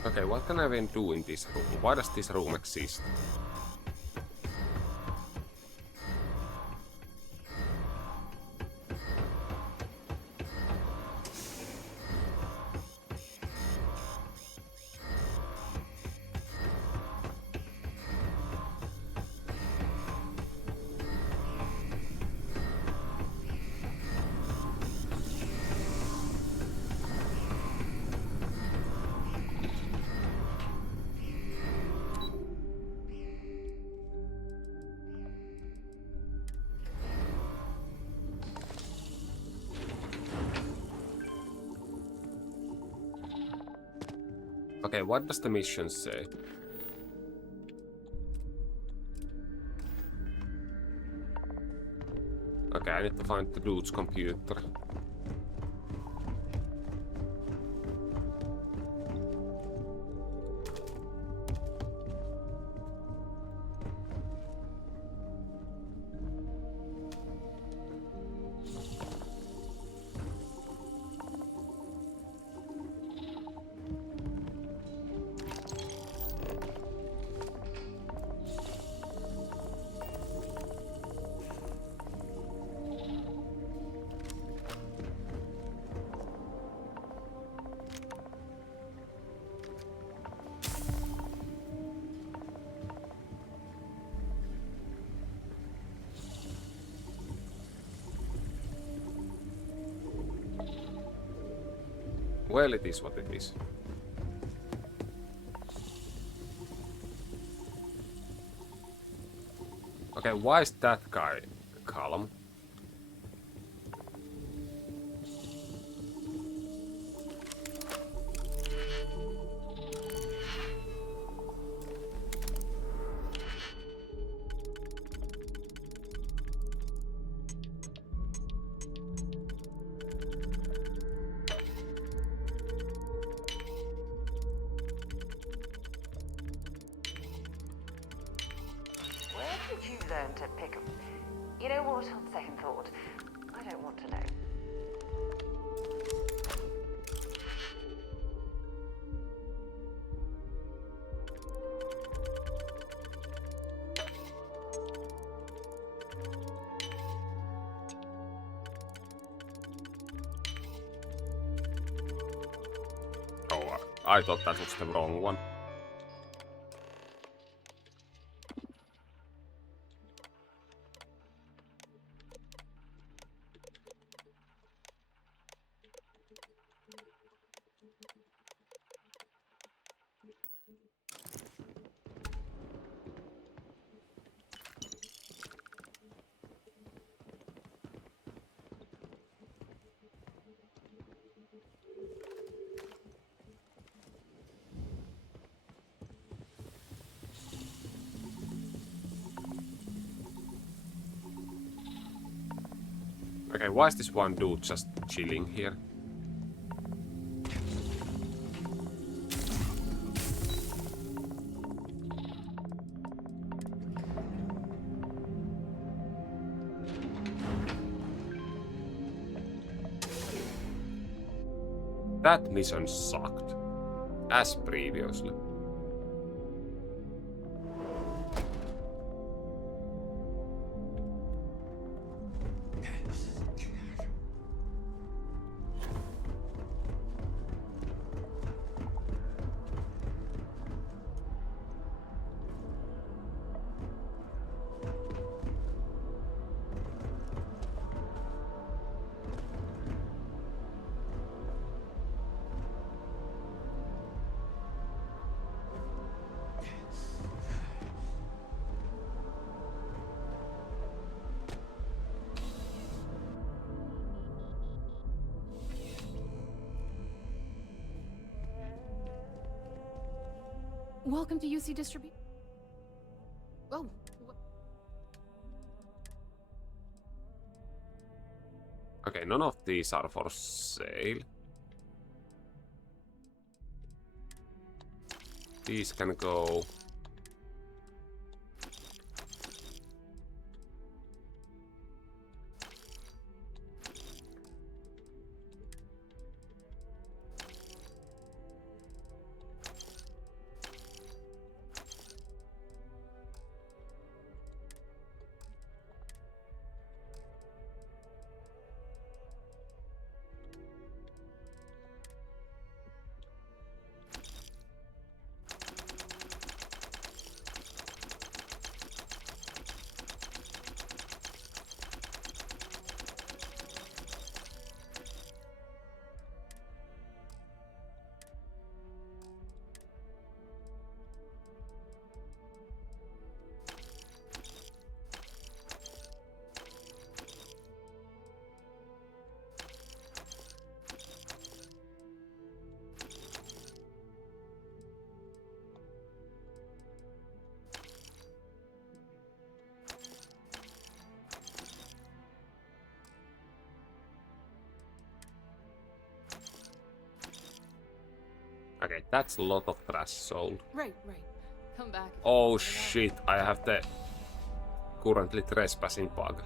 Okay, what can I even do in this room? Why does this room exist? Okay, what does the mission say? Okay, I need to find the dude's computer. Well, it is what it is. Okay, why is that guy calm? Where did you learn to pick up? You know what, on second thought, I don't want to know. Oh, I thought that was the wrong one. Okay, why is this one dude just chilling here? That mission sucked. As previously. Welcome to UC Distribution. Oh. Okay, none of these are for sale. These can go. Okay, that's a lot of trash sold. Right. Come back. Oh shit, I have the currently trespassing bug.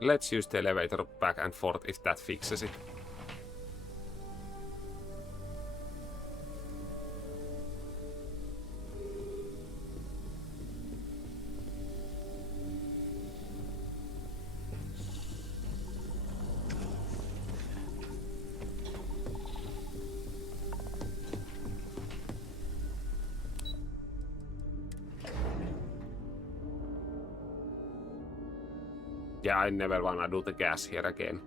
Let's use the elevator back and forth if that fixes it. Yeah, I never wanna do the gas here again.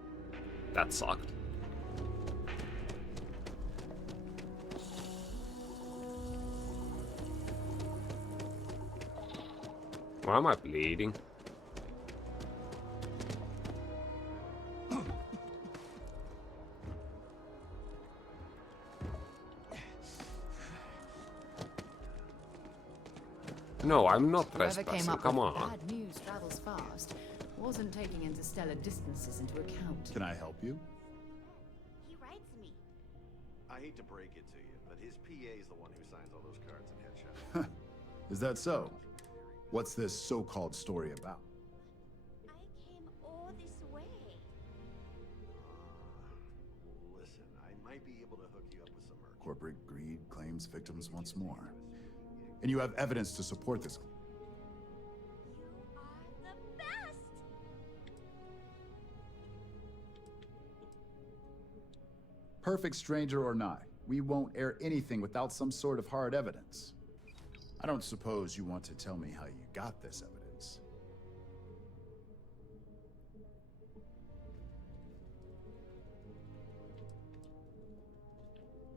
That sucked. Why am I bleeding? No, I'm not Whoever came trespassing. up Come with on. bad news travels fast wasn't taking interstellar distances into account. Can I help you? He writes me. I hate to break it to you, but his PA is the one who signs all those cards and headshots. Is that so? What's this so-called story about? I came all this way. Listen, I might be able to hook you up with some merch. Corporate greed claims victims once more. And you have evidence to support this. The best! Perfect stranger or not, we won't air anything without some sort of hard evidence. I don't suppose you want to tell me how you got this evidence.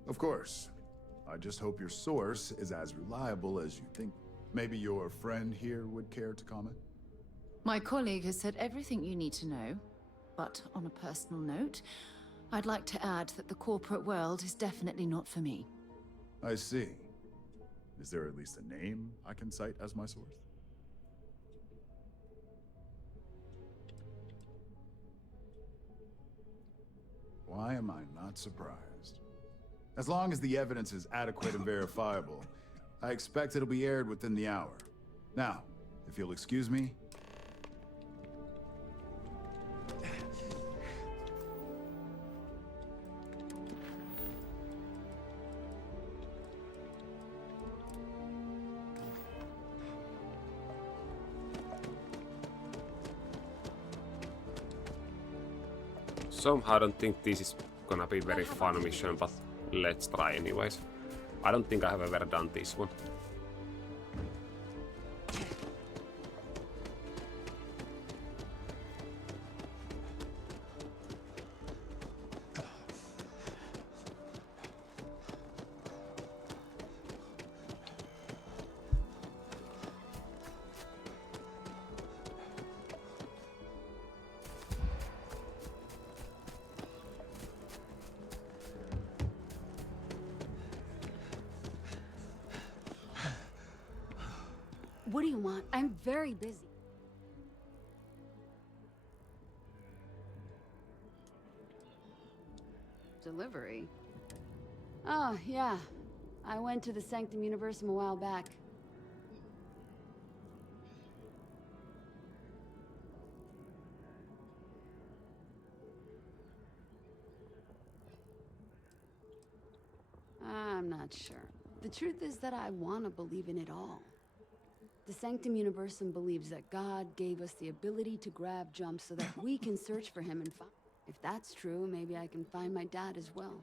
Of course. I just hope your source is as reliable as you think. Maybe your friend here would care to comment? My colleague has said everything you need to know, but on a personal note, I'd like to add that the corporate world is definitely not for me. I see. Is there at least a name I can cite as my source? Why am I not surprised? As long as the evidence is adequate and verifiable, I expect it'll be aired within the hour. Now, if you'll excuse me. Somehow I don't think this is gonna be very fun mission, but let's try anyways. I don't think I have ever done this one. What do you want? I'm very busy. Delivery? Oh, yeah. I went to the Sanctum Universum a while back. I'm not sure. The truth is that I want to believe in it all. The Sanctum Universum believes that God gave us the ability to grab jumps so that we can search for him and find. If that's true, maybe I can find my dad as well.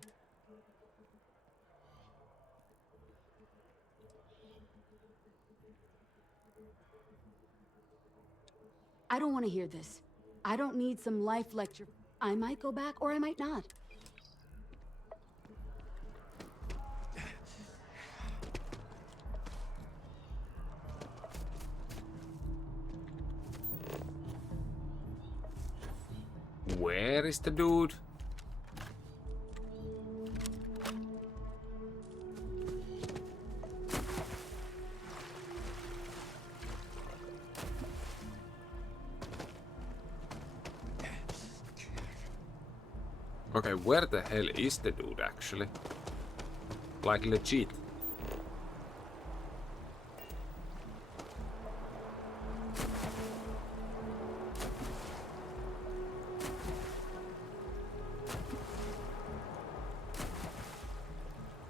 I don't want to hear this. I don't need some life lecture. I might go back or I might not. Where is the dude? Okay, where the hell is the dude actually? Like legit.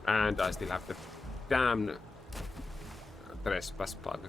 And I still have the damn trespass bug.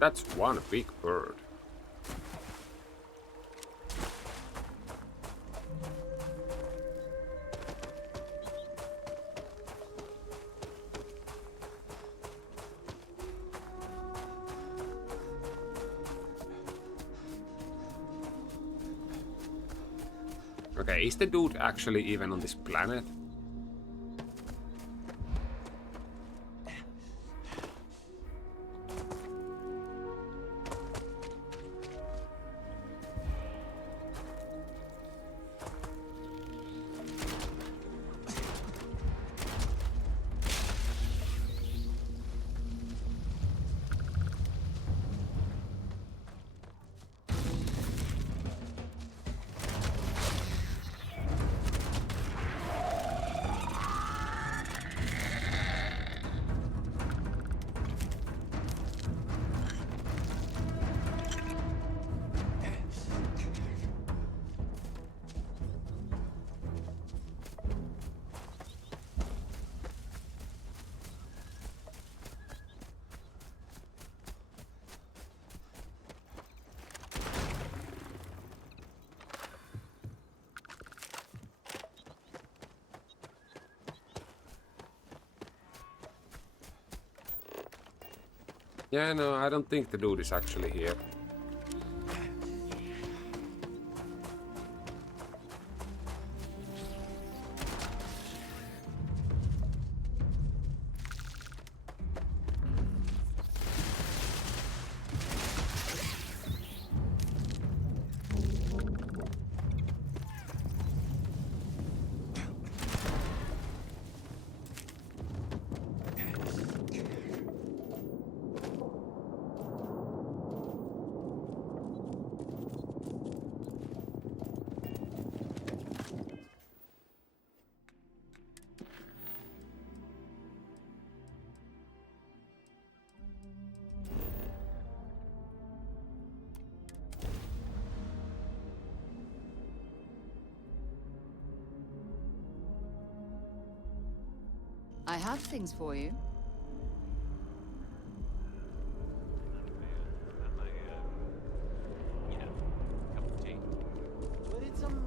That's one big bird. Okay, is the dude actually even on this planet? Yeah, no, I don't think the dude is actually here. I have things for you.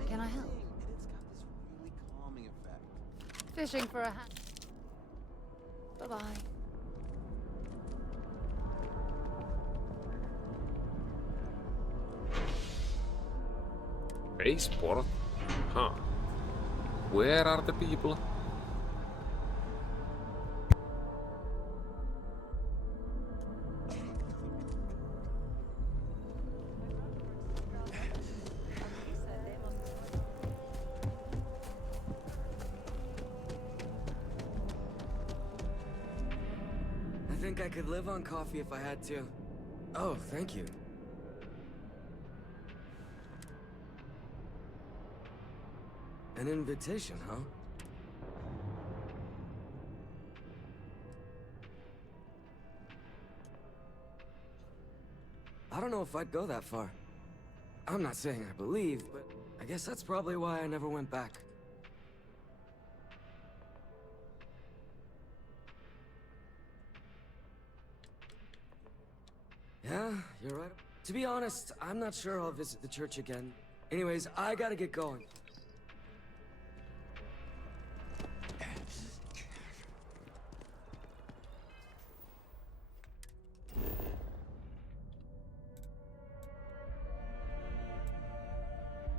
Can I help? It's got this really calming effect. Fishing for a hand. Bye-bye. Spaceport? Huh. Where are the people? I think I could live on coffee if I had to. Oh, thank you. An invitation, huh? I don't know if I'd go that far. I'm not saying I believe, but I guess that's probably why I never went back. Yeah, you're right. To be honest, I'm not sure I'll visit the church again. Anyways, I gotta get going.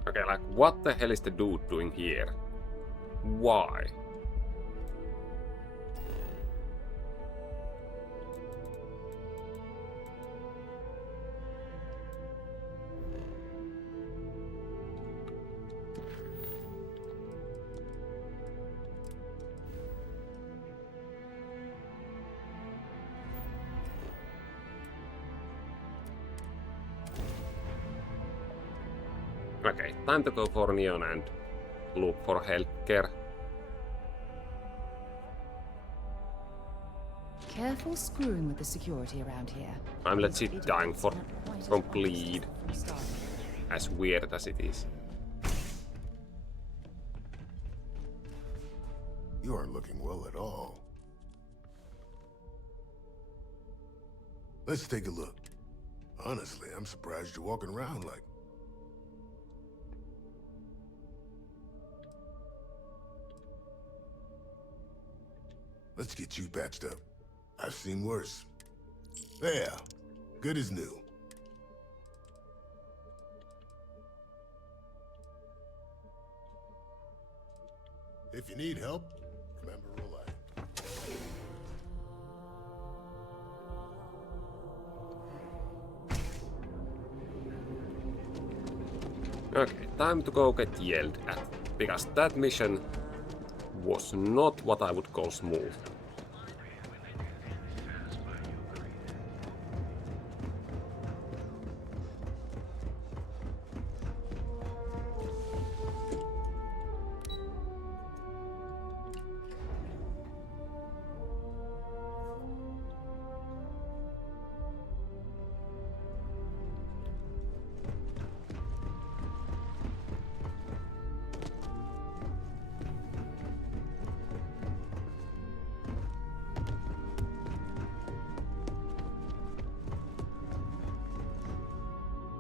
Okay, like, what the hell is the dude doing here? Why? Okay, time to go for Neon and look for healthcare. Careful screwing with the security around here. I'm legit dying from bleed. As weird as it is. You aren't looking well at all. Let's take a look. Honestly, I'm surprised you're walking around like... Let's get you patched up. I've seen worse. There. Good as new. If you need help, remember Rolai. Okay, time to go get yelled at. Because that mission was not what I would call smooth.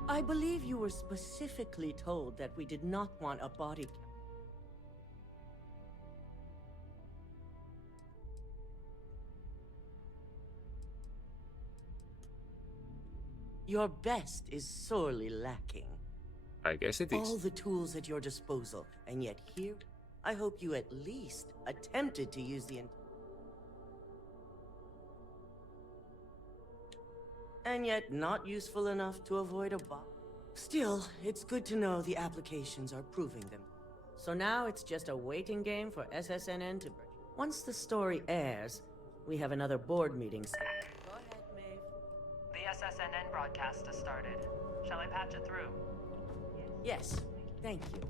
I believe you were specifically told that we did not want a body. Your best is sorely lacking. I guess it is. All the tools at your disposal, and yet here, I hope you at least attempted to use the... And yet not useful enough to avoid a bomb. Still, it's good to know the applications are proving them. So now it's just a waiting game for SSNN to... Once the story airs, we have another board meeting. Go ahead, Maeve. The SSNN broadcast has started. Shall I patch it through? Yes, thank you.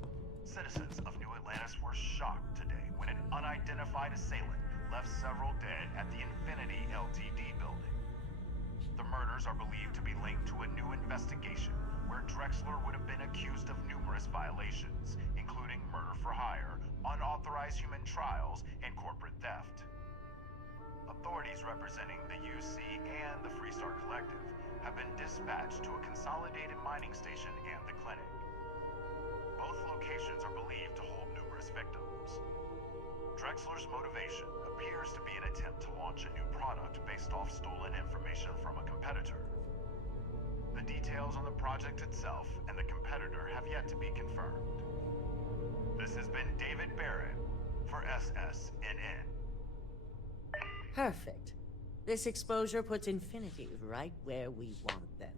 Citizens of New Atlantis were shocked today when an unidentified assailant left several dead at the Infinity LTD building. The murders are believed to be linked to a new investigation where Drexler would have been accused of numerous violations, including murder for hire, unauthorized human trials, and corporate theft. Authorities representing the UC and the Freestar Collective have been dispatched to a consolidated mining station and the clinic. Both locations are believed to hold numerous victims. Drexler's motivation appears to be an attempt to launch a new product based off stolen information from a competitor. The details on the project itself and the competitor have yet to be confirmed. This has been David Barrett for SSNN. Perfect. This exposure puts Infinity right where we want them.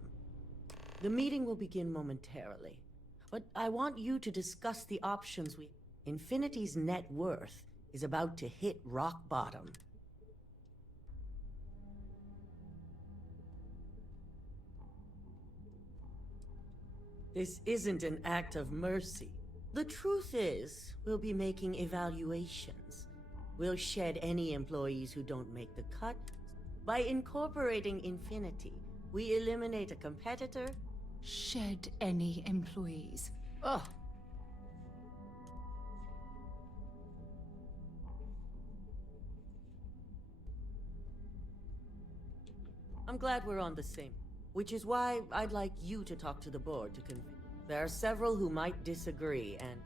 The meeting will begin momentarily, but I want you to discuss the options we... Infinity's net worth is about to hit rock bottom. This isn't an act of mercy. The truth is, we'll be making evaluations. We'll shed any employees who don't make the cut. By incorporating Infinity, we eliminate a competitor. Shed any employees. Oh. I'm glad we're on the same. Which is why I'd like you to talk to the board to convince. There are several who might disagree, and...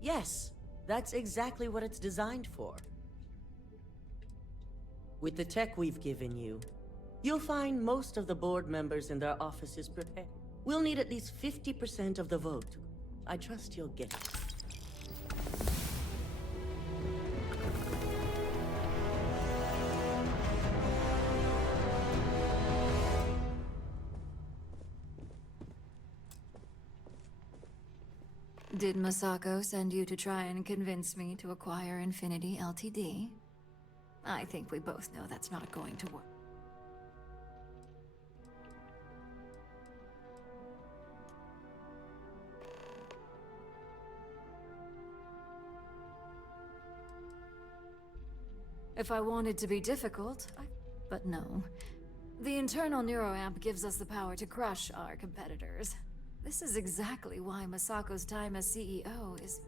Yes, that's exactly what it's designed for. With the tech we've given you, you'll find most of the board members in their offices prepared. We'll need at least 50% of the vote. I trust you'll get it. Did Masako send you to try and convince me to acquire Infinity Ltd? I think we both know that's not going to work. If I wanted to be difficult, but no. The internal neuroamp gives us the power to crush our competitors. This is exactly why Masako's time as CEO is...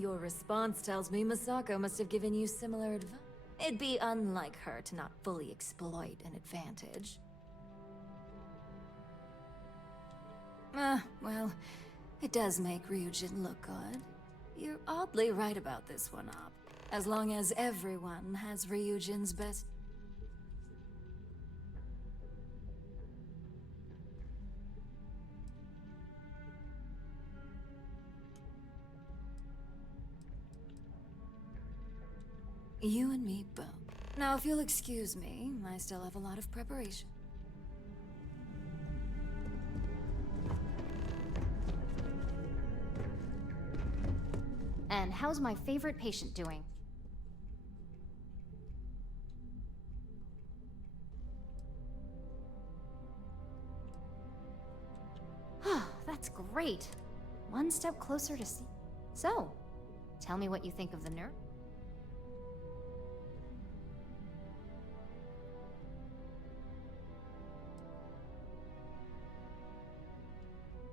Your response tells me Masako must have given you similar advice. It'd be unlike her to not fully exploit an advantage. Well, it does make Ryujin look good. You're oddly right about this one, Op. As long as everyone has Ryujin's best... You and me both. Now, if you'll excuse me, I still have a lot of preparation. And how's my favorite patient doing? That's great. One step closer to see. So, tell me what you think of the nerve.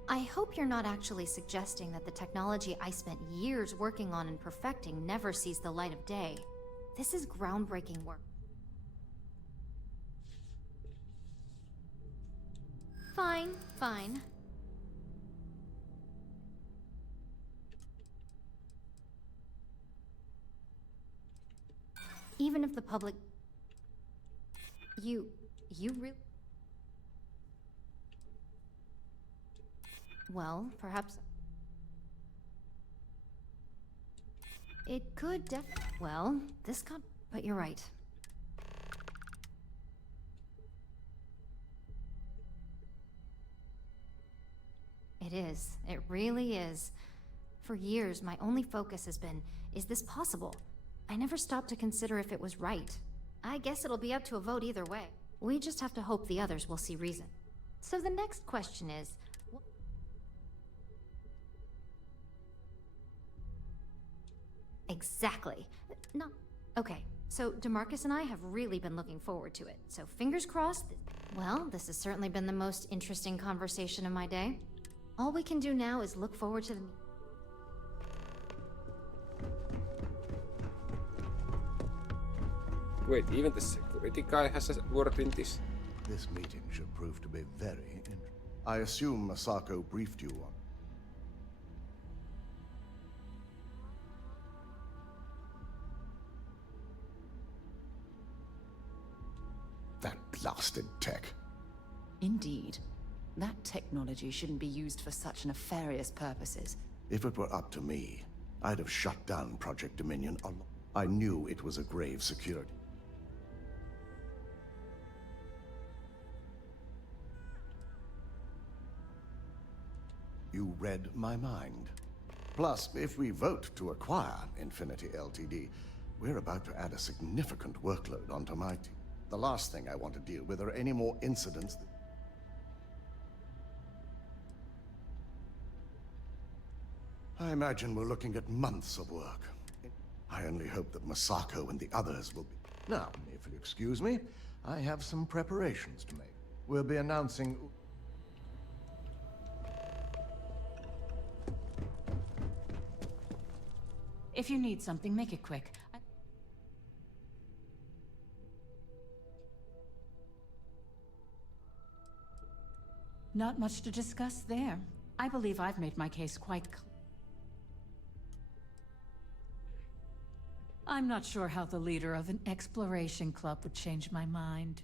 I hope you're not actually suggesting that the technology I spent years working on and perfecting never sees the light of day. This is groundbreaking work. Fine, fine. Even if the public... You really... Well, perhaps... It could Well, this can't... But you're right. It is. It really is. For years, my only focus has been, is this possible? I never stopped to consider if it was right. I guess it'll be up to a vote either way. We just have to hope the others will see reason. So the next question is... Exactly. No. Okay, so DeMarcus and I have really been looking forward to it, so fingers crossed. Well, this has certainly been the most interesting conversation of my day. All we can do now is look forward to the... Wait, even the security guy has a word in this? This meeting should prove to be very interesting. I assume Masako briefed you on... That blasted tech. Indeed. That technology shouldn't be used for such nefarious purposes. If it were up to me, I'd have shut down Project Dominion a lot. I knew it was a grave security. You read my mind. Plus, if we vote to acquire Infinity Ltd, we're about to add a significant workload onto my team. The last thing I want to deal with are any more incidents that... I imagine we're looking at months of work. I only hope that Masako and the others will be... Now, if you'll excuse me, I have some preparations to make. We'll be announcing... If you need something, make it quick. Not much to discuss there. I believe I've made my case quite clear. I'm not sure how the leader of an exploration club would change my mind.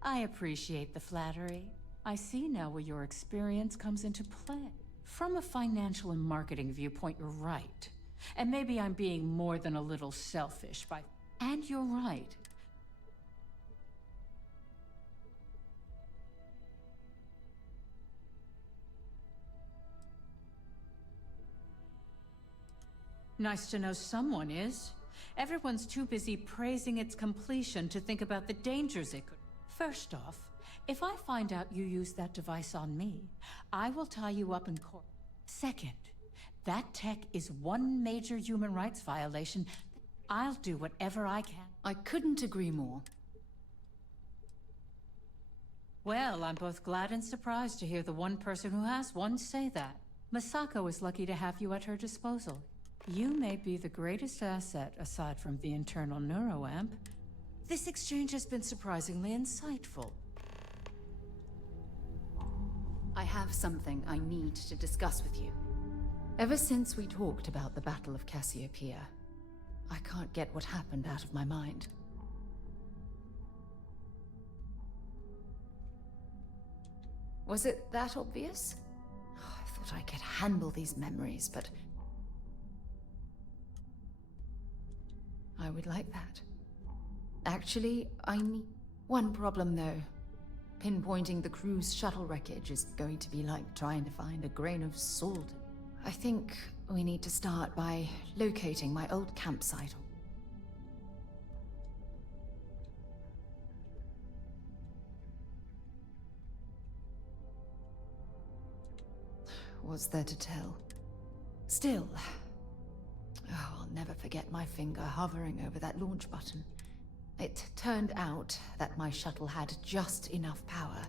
I appreciate the flattery. I see now where your experience comes into play. From a financial and marketing viewpoint, you're right. And maybe I'm being more than a little selfish by... And you're right. Nice to know someone is. Everyone's too busy praising its completion to think about the dangers it could... First off, if I find out you used that device on me, I will tie you up in court. Second, that tech is one major human rights violation. I'll do whatever I can. I couldn't agree more. Well, I'm both glad and surprised to hear the one person who has one say that. Masako is lucky to have you at her disposal. You may be the greatest asset aside from the internal neuroamp. This exchange has been surprisingly insightful. I have something I need to discuss with you. Ever since we talked about the Battle of Cassiopeia, I can't get what happened out of my mind. Was it that obvious? Oh, I thought I could handle these memories, but I would like that. Actually, I need one problem though. Pinpointing the crew's shuttle wreckage is going to be like trying to find a grain of salt. I think we need to start by locating my old campsite. What's there to tell? Still, oh, I'll never forget my finger hovering over that launch button. It turned out that my shuttle had just enough power.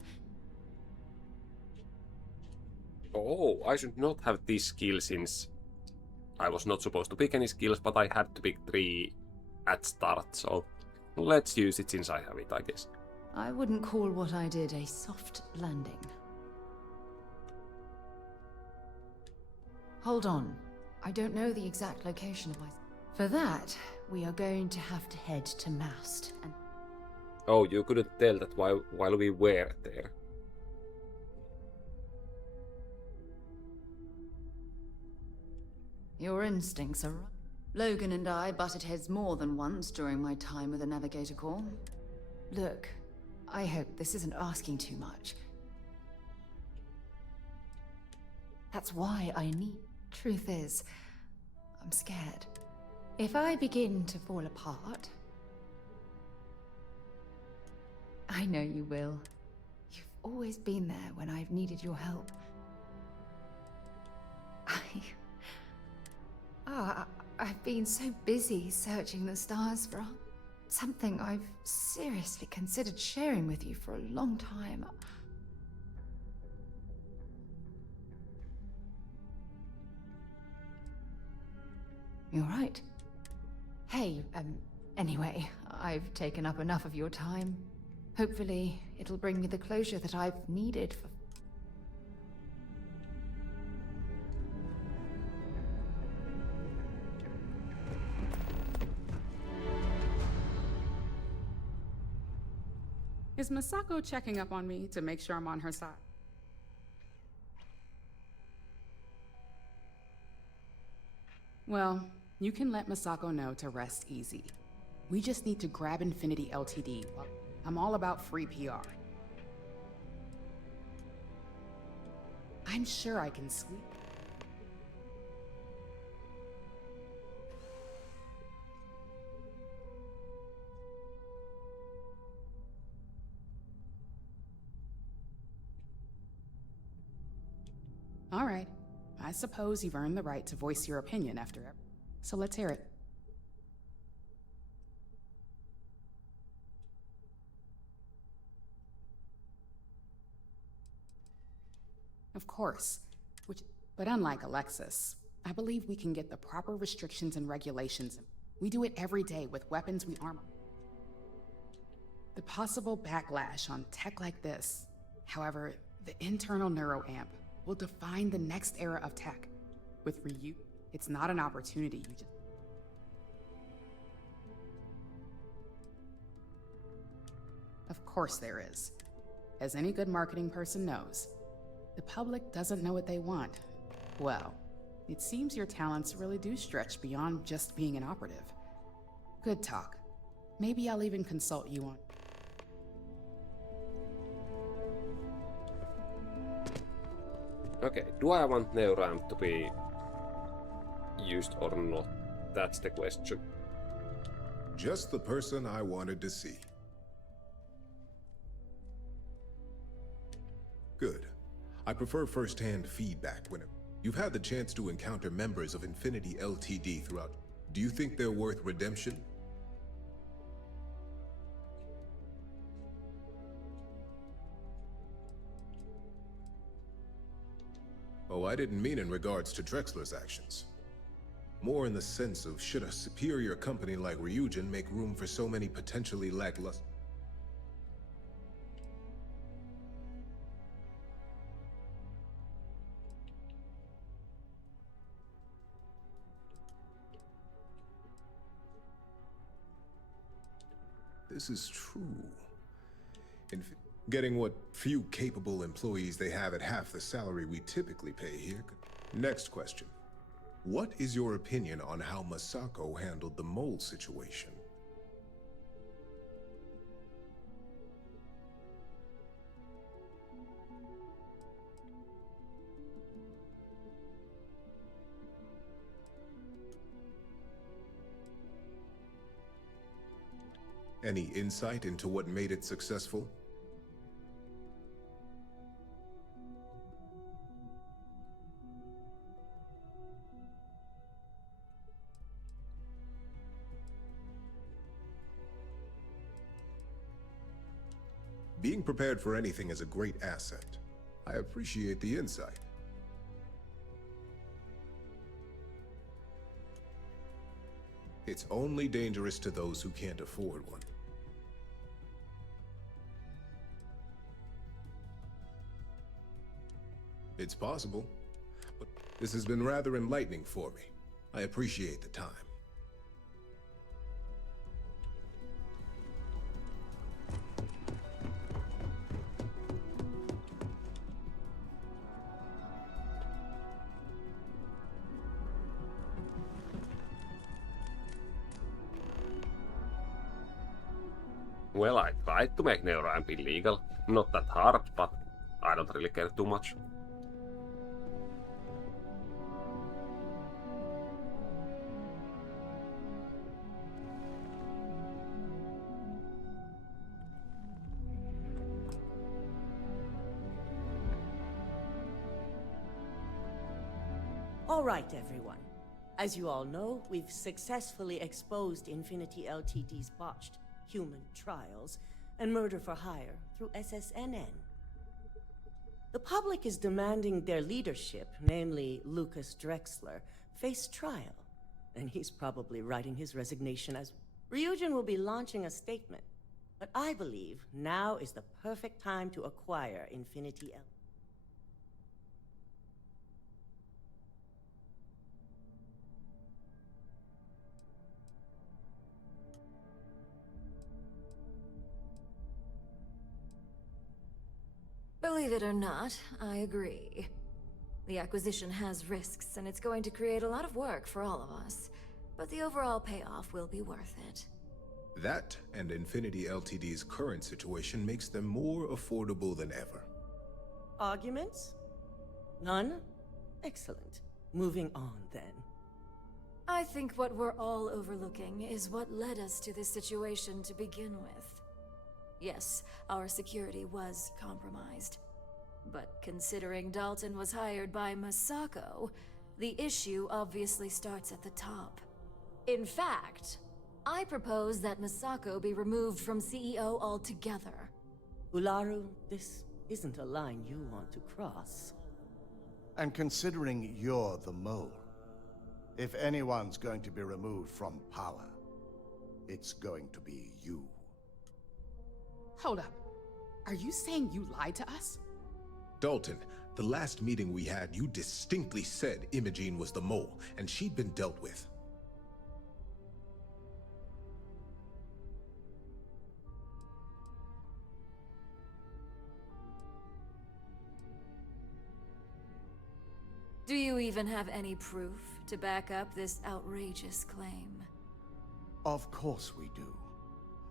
Oh, I should not have this skill since I was not supposed to pick any skills, but I had to pick 3 at start, so let's use it since I have it, I guess. I wouldn't call what I did a soft landing. Hold on. I don't know the exact location of my... For that, we are going to have to head to Mast and... Oh, you couldn't tell that while we were there. Your instincts are right. Logan and I butted heads more than once during my time with the Navigator Corps. Look, I hope this isn't asking too much. That's why I need... Truth is, I'm scared. If I begin to fall apart... I know you will. You've always been there when I've needed your help. I've been so busy searching the stars for something I've seriously considered sharing with you for a long time. You're right. Hey, anyway, I've taken up enough of your time. Hopefully, it'll bring me the closure that I've needed for... Is Masako checking up on me to make sure I'm on her side? Well, you can let Masako know to rest easy. We just need to grab Infinity LTD. I'm all about free PR. I'm sure I can sleep. All right. I suppose you've earned the right to voice your opinion after it. So let's hear it. Of course. But unlike Alexis, I believe we can get the proper restrictions and regulations. We do it every day with weapons we arm. The possible backlash on tech like this, however, the internal neuroamp will define the next era of tech. With Ryu, it's not an opportunity, you just... Of course there is. As any good marketing person knows, the public doesn't know what they want. Well, it seems your talents really do stretch beyond just being an operative. Good talk. Maybe I'll even consult you on... Okay, do I want neuroamp to be used or not? That's the question. Just the person I wanted to see. Good. I prefer first-hand feedback when you've had the chance to encounter members of Infinity LTD throughout. Do you think they're worth redemption? Oh, I didn't mean in regards to Drexler's actions. More in the sense of, should a superior company like Ryujin make room for so many potentially lackluster... This is true. Getting what few capable employees they have at half the salary we typically pay here. Next question. What is your opinion on how Masako handled the mole situation? Any insight into what made it successful? Being prepared for anything is a great asset. I appreciate the insight. It's only dangerous to those who can't afford one. It's possible, but this has been rather enlightening for me. I appreciate the time. Well, I tried to make NeuroAmp illegal. Not that hard, but I don't really care too much. All right, everyone. As you all know, we've successfully exposed Infinity Ltd's botched human trials and murder for hire through SSNN. The public is demanding their leadership, namely Lucas Drexler, face trial. And he's probably writing his resignation as... Ryujin will be launching a statement. But I believe now is the perfect time to acquire Infinity L. Believe it or not, I agree. The acquisition has risks, and it's going to create a lot of work for all of us. But the overall payoff will be worth it. That and Infinity Ltd's current situation makes them more affordable than ever. Arguments? None? Excellent. Moving on, then. I think what we're all overlooking is what led us to this situation to begin with. Yes, our security was compromised. But considering Dalton was hired by Masako, the issue obviously starts at the top. In fact, I propose that Masako be removed from CEO altogether. Ularu, this isn't a line you want to cross. And considering you're the mole, if anyone's going to be removed from power, it's going to be you. Hold up. Are you saying you lied to us? Dalton, the last meeting we had, you distinctly said Imogene was the mole, and she'd been dealt with. Do you even have any proof to back up this outrageous claim? Of course we do.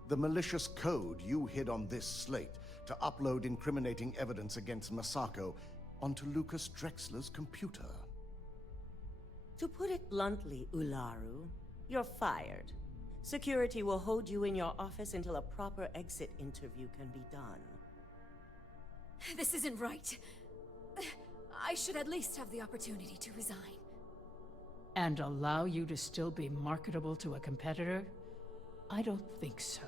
The malicious code you hid on this slate to upload incriminating evidence against Masako onto Lucas Drexler's computer. To put it bluntly, Ularu, you're fired. Security will hold you in your office until a proper exit interview can be done. This isn't right. I should at least have the opportunity to resign. And allow you to still be marketable to a competitor? I don't think so.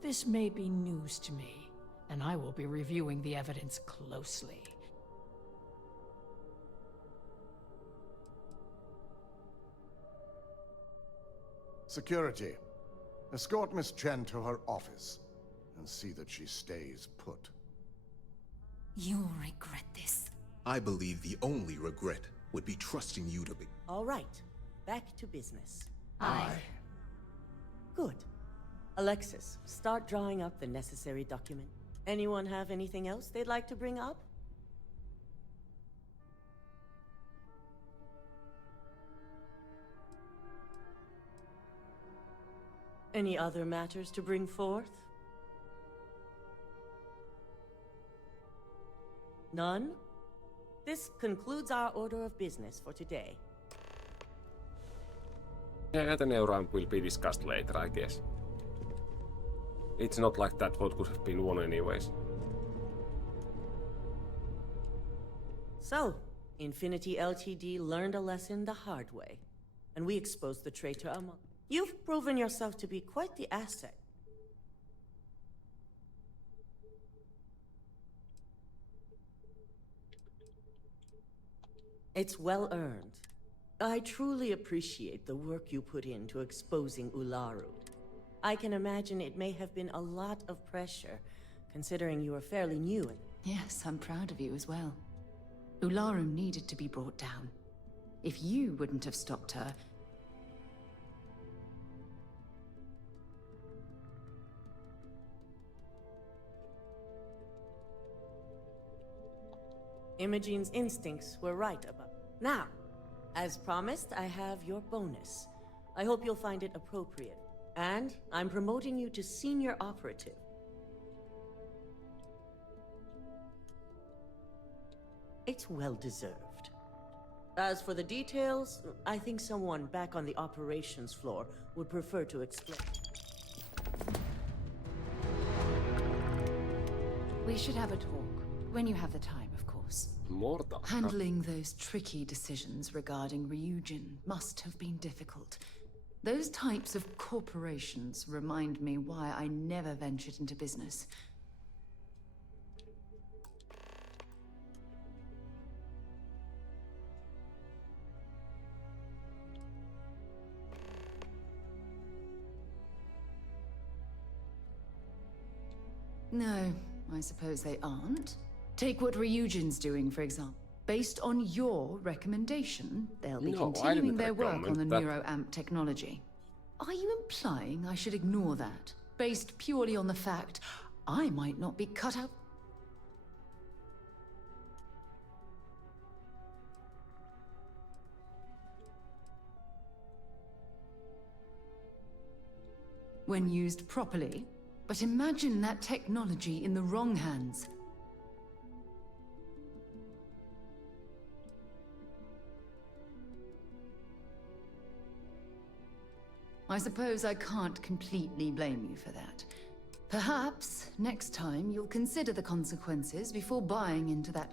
This may be news to me, and I will be reviewing the evidence closely. Security. Escort Miss Chen to her office and see that she stays put. You'll regret this. I believe the only regret would be trusting you to be. All right, back to business. Aye. Good. Alexis, start drawing up the necessary document. Anyone have anything else they'd like to bring up? Any other matters to bring forth? None? This concludes our order of business for today. Yeah, the neuron will be discussed later, I guess. It's not like that vote could have been won anyways. So, Infinity LTD learned a lesson the hard way, and we exposed the traitor among. You've proven yourself to be quite the asset. It's well earned. I truly appreciate the work you put into exposing Ularu. I can imagine it may have been a lot of pressure, considering you are fairly new. Yes, I'm proud of you as well. Ularu needed to be brought down. If you wouldn't have stopped her... Imogene's instincts were right about. Now, as promised, I have your bonus. I hope you'll find it appropriate. And I'm promoting you to senior operative. It's well deserved. As for the details, I think someone back on the operations floor would prefer to explain. We should have a talk, when you have the time, of course. Mortal. Handling those tricky decisions regarding Ryujin must have been difficult. Those types of corporations remind me why I never ventured into business. No, I suppose they aren't. Take what Ryujin's doing, for example. Based on your recommendation, they'll be continuing their work on the NeuroAmp technology. Are you implying I should ignore that, based purely on the fact I might not be cut out? When used properly, but imagine that technology in the wrong hands. I suppose I can't completely blame you for that. Perhaps, next time, you'll consider the consequences before buying into that.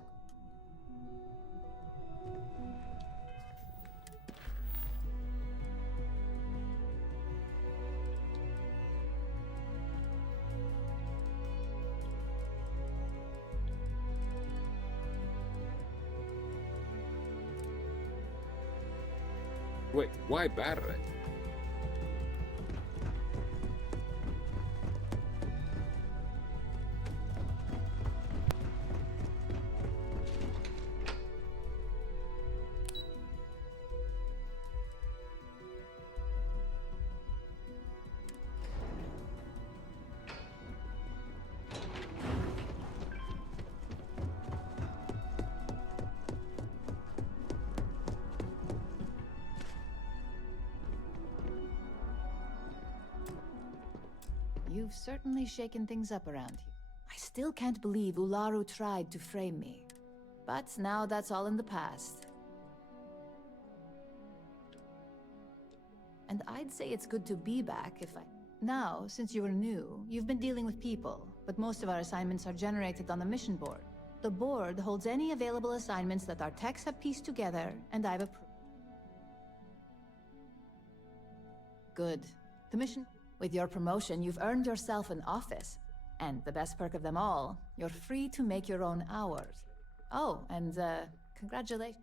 Wait, why Barret? You've certainly shaken things up around here. I still can't believe Ularu tried to frame me. But now that's all in the past. And I'd say it's good to be back if I... Now, since you were new, you've been dealing with people, but most of our assignments are generated on the mission board. The board holds any available assignments that our techs have pieced together, and I've approved. Good. The mission... With your promotion, you've earned yourself an office. And the best perk of them all, you're free to make your own hours. Oh, and congratulations.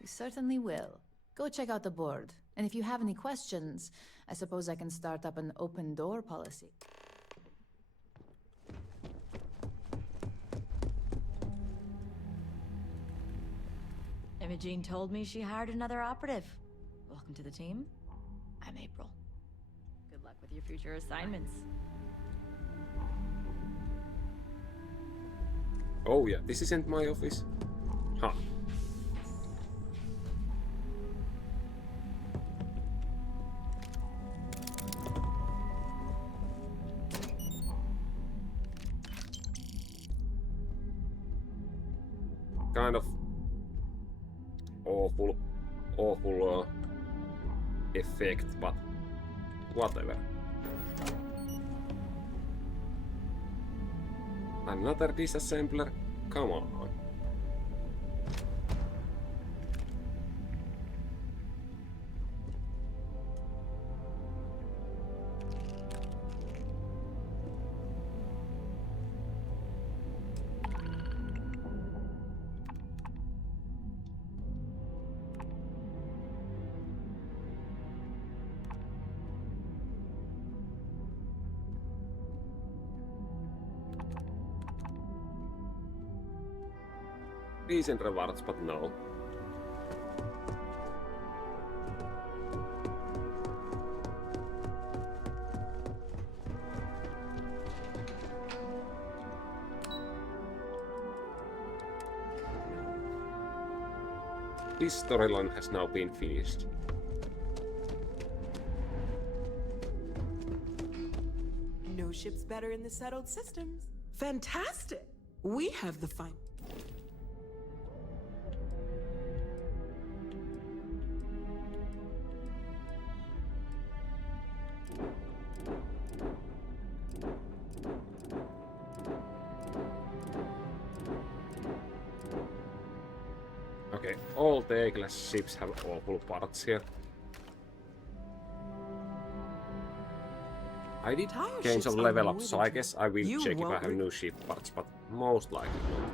You certainly will. Go check out the board, And if you have any questions, I suppose I can start up an open door policy. Imogene told me she hired another operative. Welcome to the team. I'm April. Good luck with your future assignments. Oh yeah, this isn't my office. Huh. Kind of awful effect, but whatever. Another disassembler? Come on. Decent rewards, but no. This storyline has now been finished. No ship's better in the settled systems. Fantastic! We have the fine. Okay, all the A-class ships have awful parts here. I did gain some level up, so I guess I will check if I have new ship parts, but most likely not.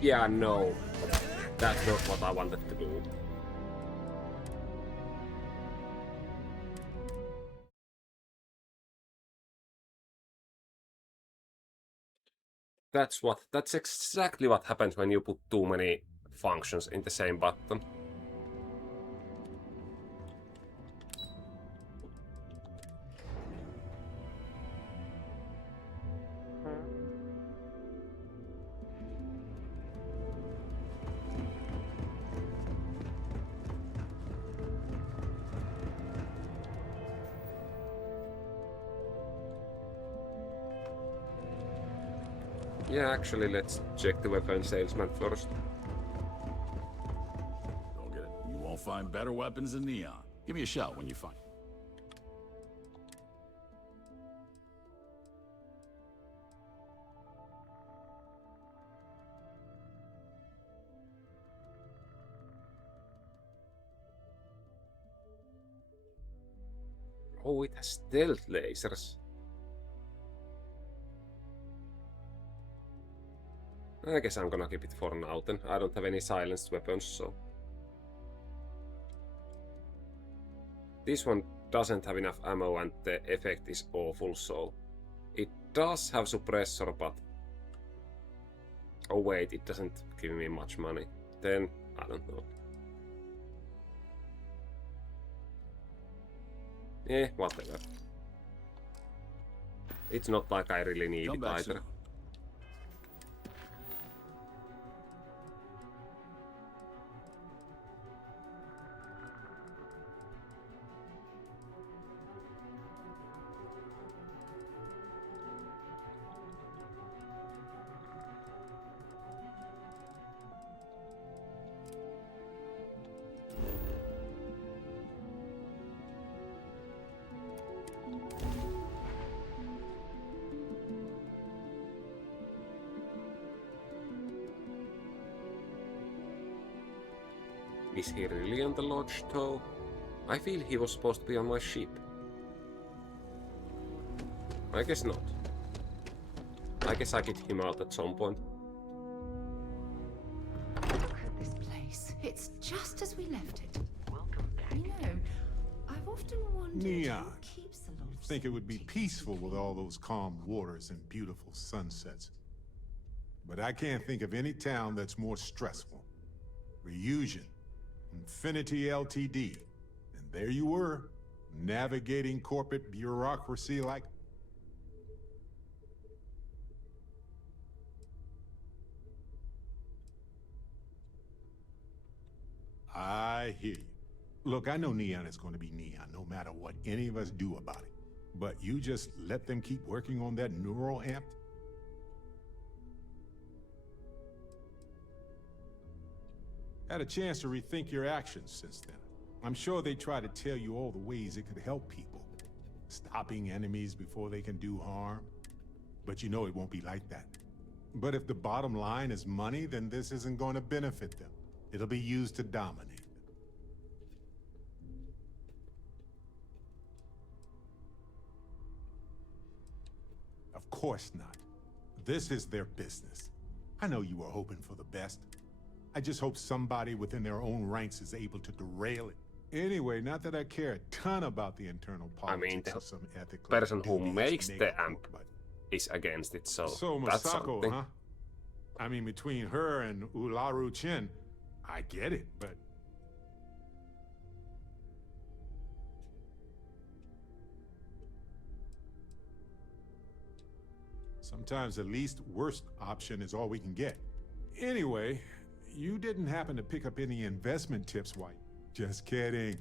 Yeah, no. That's not what I wanted to do. That's exactly what happens when you put too many functions in the same button. Yeah, actually, let's check the weapon salesman first. Don't get it. You won't find better weapons than Neon. Give me a shout when you find it. Oh, it has stealth lasers. I guess I'm gonna keep it for now then. I don't have any silenced weapons, so... This one doesn't have enough ammo and the effect is awful, so... It does have suppressor, but... Oh wait, it doesn't give me much money. Then, I don't know. Whatever. It's not like I really need it either. Soon. Is he really on the lodge, though? I feel he was supposed to be on my ship. I guess not. I guess I get him out at some point. Look at this place. It's just as we left it. Welcome back. You know, I've often wondered Neon. who keeps the lodge. Think it would be peaceful with all those calm waters and beautiful sunsets. But I can't think of any town that's more stressful. Ryujin, Infinity LTD, and there you were, navigating corporate bureaucracy like... I hear you. Look, I know Neon is going to be Neon, no matter what any of us do about it. But you just let them keep working on that neural amp? Had a chance to rethink your actions since then. I'm sure they try to tell you all the ways it could help people. Stopping enemies before they can do harm. But you know it won't be like that. But if the bottom line is money, then this isn't going to benefit them. It'll be used to dominate them. Of course not. This is their business. I know you were hoping for the best. I just hope somebody within their own ranks is able to derail it. Anyway, not that I care a ton about the internal politics I mean, the of some ethical person who dubious makes the neighborhood, amp but... is against it, so Masako, that's something. huh? I mean, between her and Ularu Chin, I get it, but... Sometimes the least worst option is all we can get. Anyway, you didn't happen to pick up any investment tips, White. Just kidding.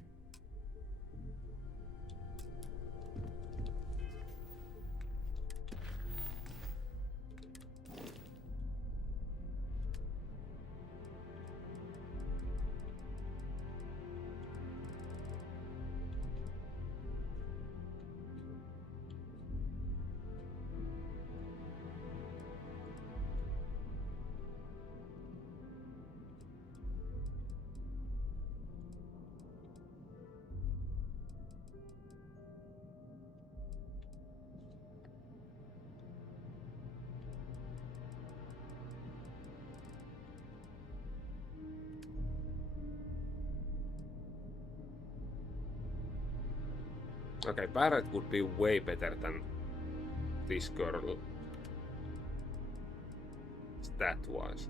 Okay, Barret would be way better than this girl. Stat-wise.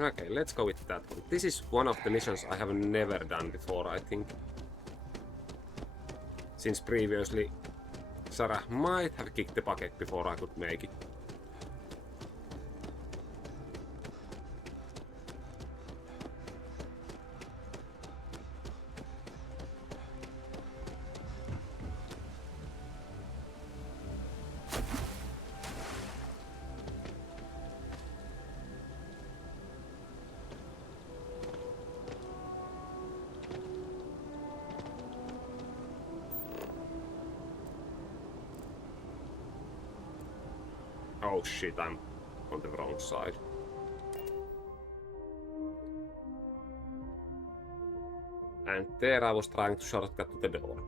Okay, let's go with that one. This is one of the missions I have never done before, I think. Since previously, Sarah might have kicked the bucket before I could make it. Oh shit, I'm on the wrong side. And there I was trying to shortcut to the door.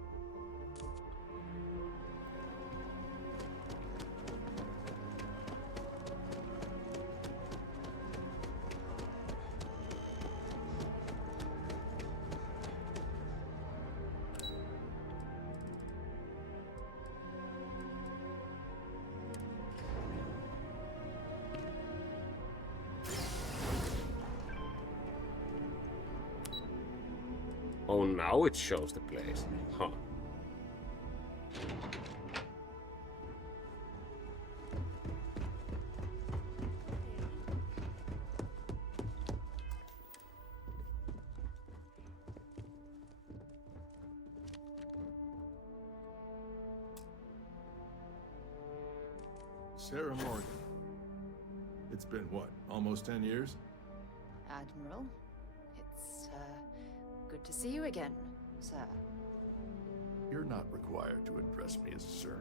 Oh, now it shows the place. Huh. Sarah Morgan. It's been what, almost 10 years? Admiral, it's good to see you again, sir. You're not required to address me as sir.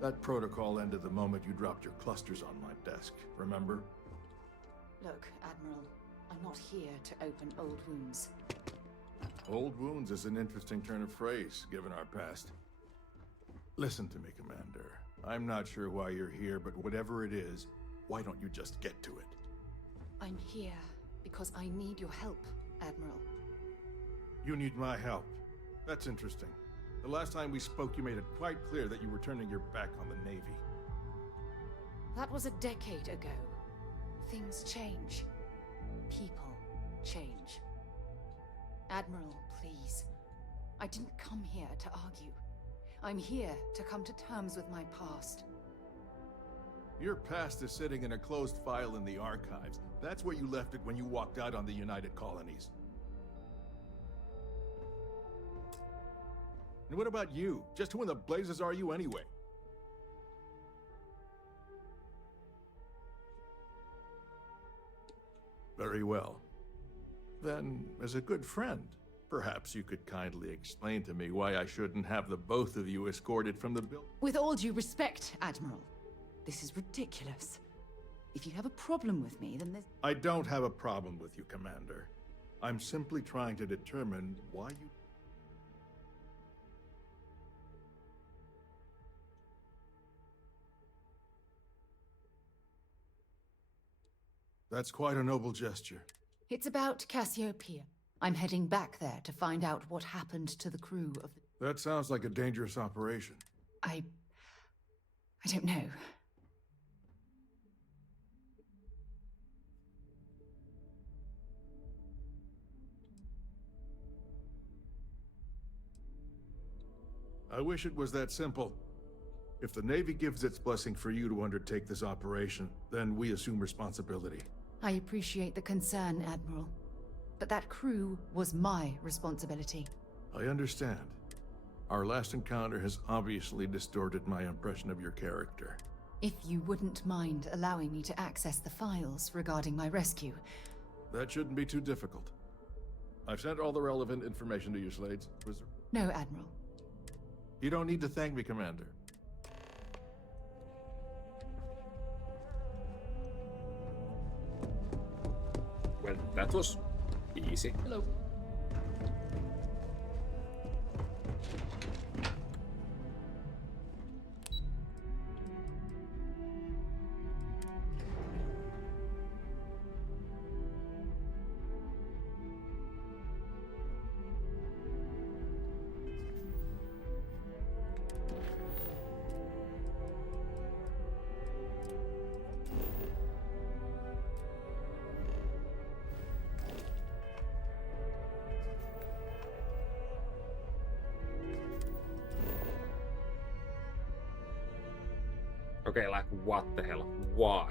That protocol ended the moment you dropped your clusters on my desk, remember? Look, Admiral, I'm not here to open old wounds. Old wounds is an interesting turn of phrase, given our past. Listen to me, Commander. I'm not sure why you're here, but whatever it is, why don't you just get to it? I'm here because I need your help, Admiral. You need my help. That's interesting. The last time we spoke, you made it quite clear that you were turning your back on the Navy. That was a decade ago. Things change. People change. Admiral, please. I didn't come here to argue. I'm here to come to terms with my past. Your past is sitting in a closed file in the archives. That's where you left it when you walked out on the United Colonies. And what about you? Just who in the blazes are you anyway? Very well. Then, as a good friend, perhaps you could kindly explain to me why I shouldn't have the both of you escorted from the building. With all due respect, Admiral, this is ridiculous. If you have a problem with me, then there's... I don't have a problem with you, Commander. I'm simply trying to determine why you... That's quite a noble gesture. It's about Cassiopeia. I'm heading back there to find out what happened to the crew of the... That sounds like a dangerous operation. I don't know. I wish it was that simple. If the Navy gives its blessing for you to undertake this operation, then we assume responsibility. I appreciate the concern, Admiral. But that crew was my responsibility. I understand. Our last encounter has obviously distorted my impression of your character. If you wouldn't mind allowing me to access the files regarding my rescue. That shouldn't be too difficult. I've sent all the relevant information to you, Slades. No, Admiral. You don't need to thank me, Commander. Well, that was easy. Hello. Okay, like, what the hell? Why?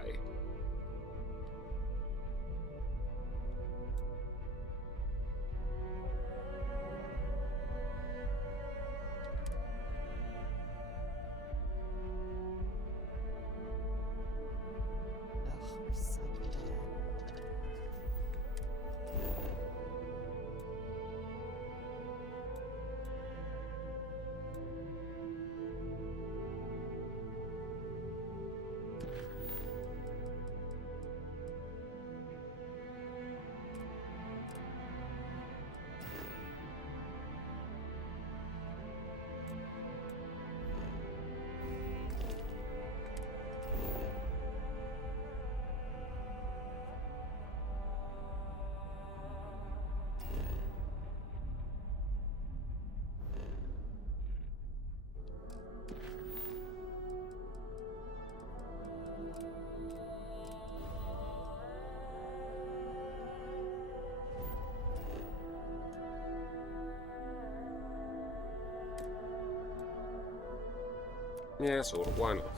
Yeah, sure, why not?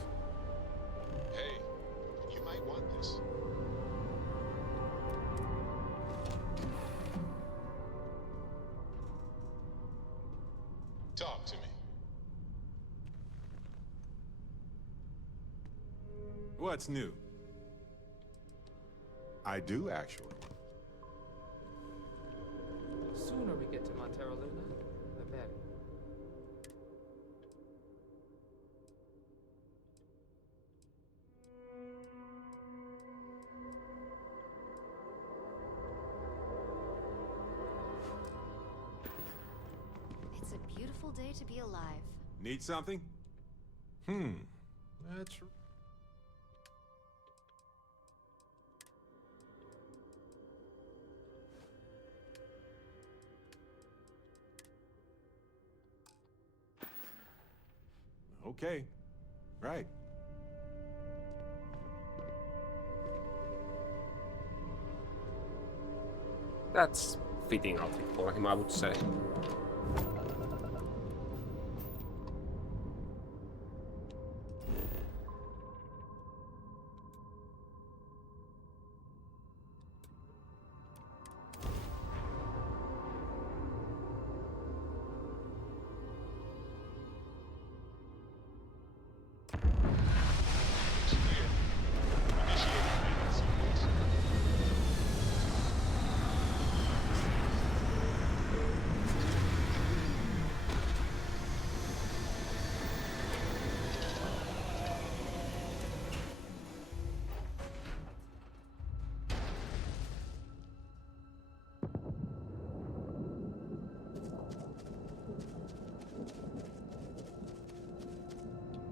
Hey, you might want this. Talk to me. What's new? I do, actually. Sooner we get to Montero Luna, the better. It's a beautiful day to be alive. Need something? That's... Okay. Right. That's fitting outfit for him, I would say.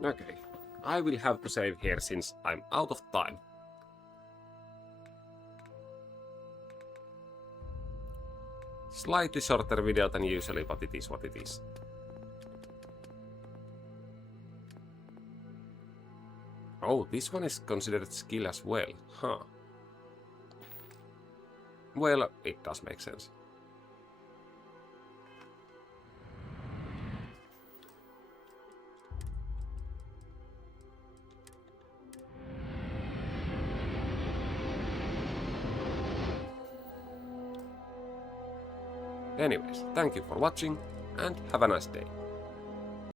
Okay, I will have to save here since I'm out of time. Slightly shorter video than usually, but it is what it is. Oh, this one is considered skill as well, huh? Well, it does make sense. Anyways, thank you for watching, and have a nice day.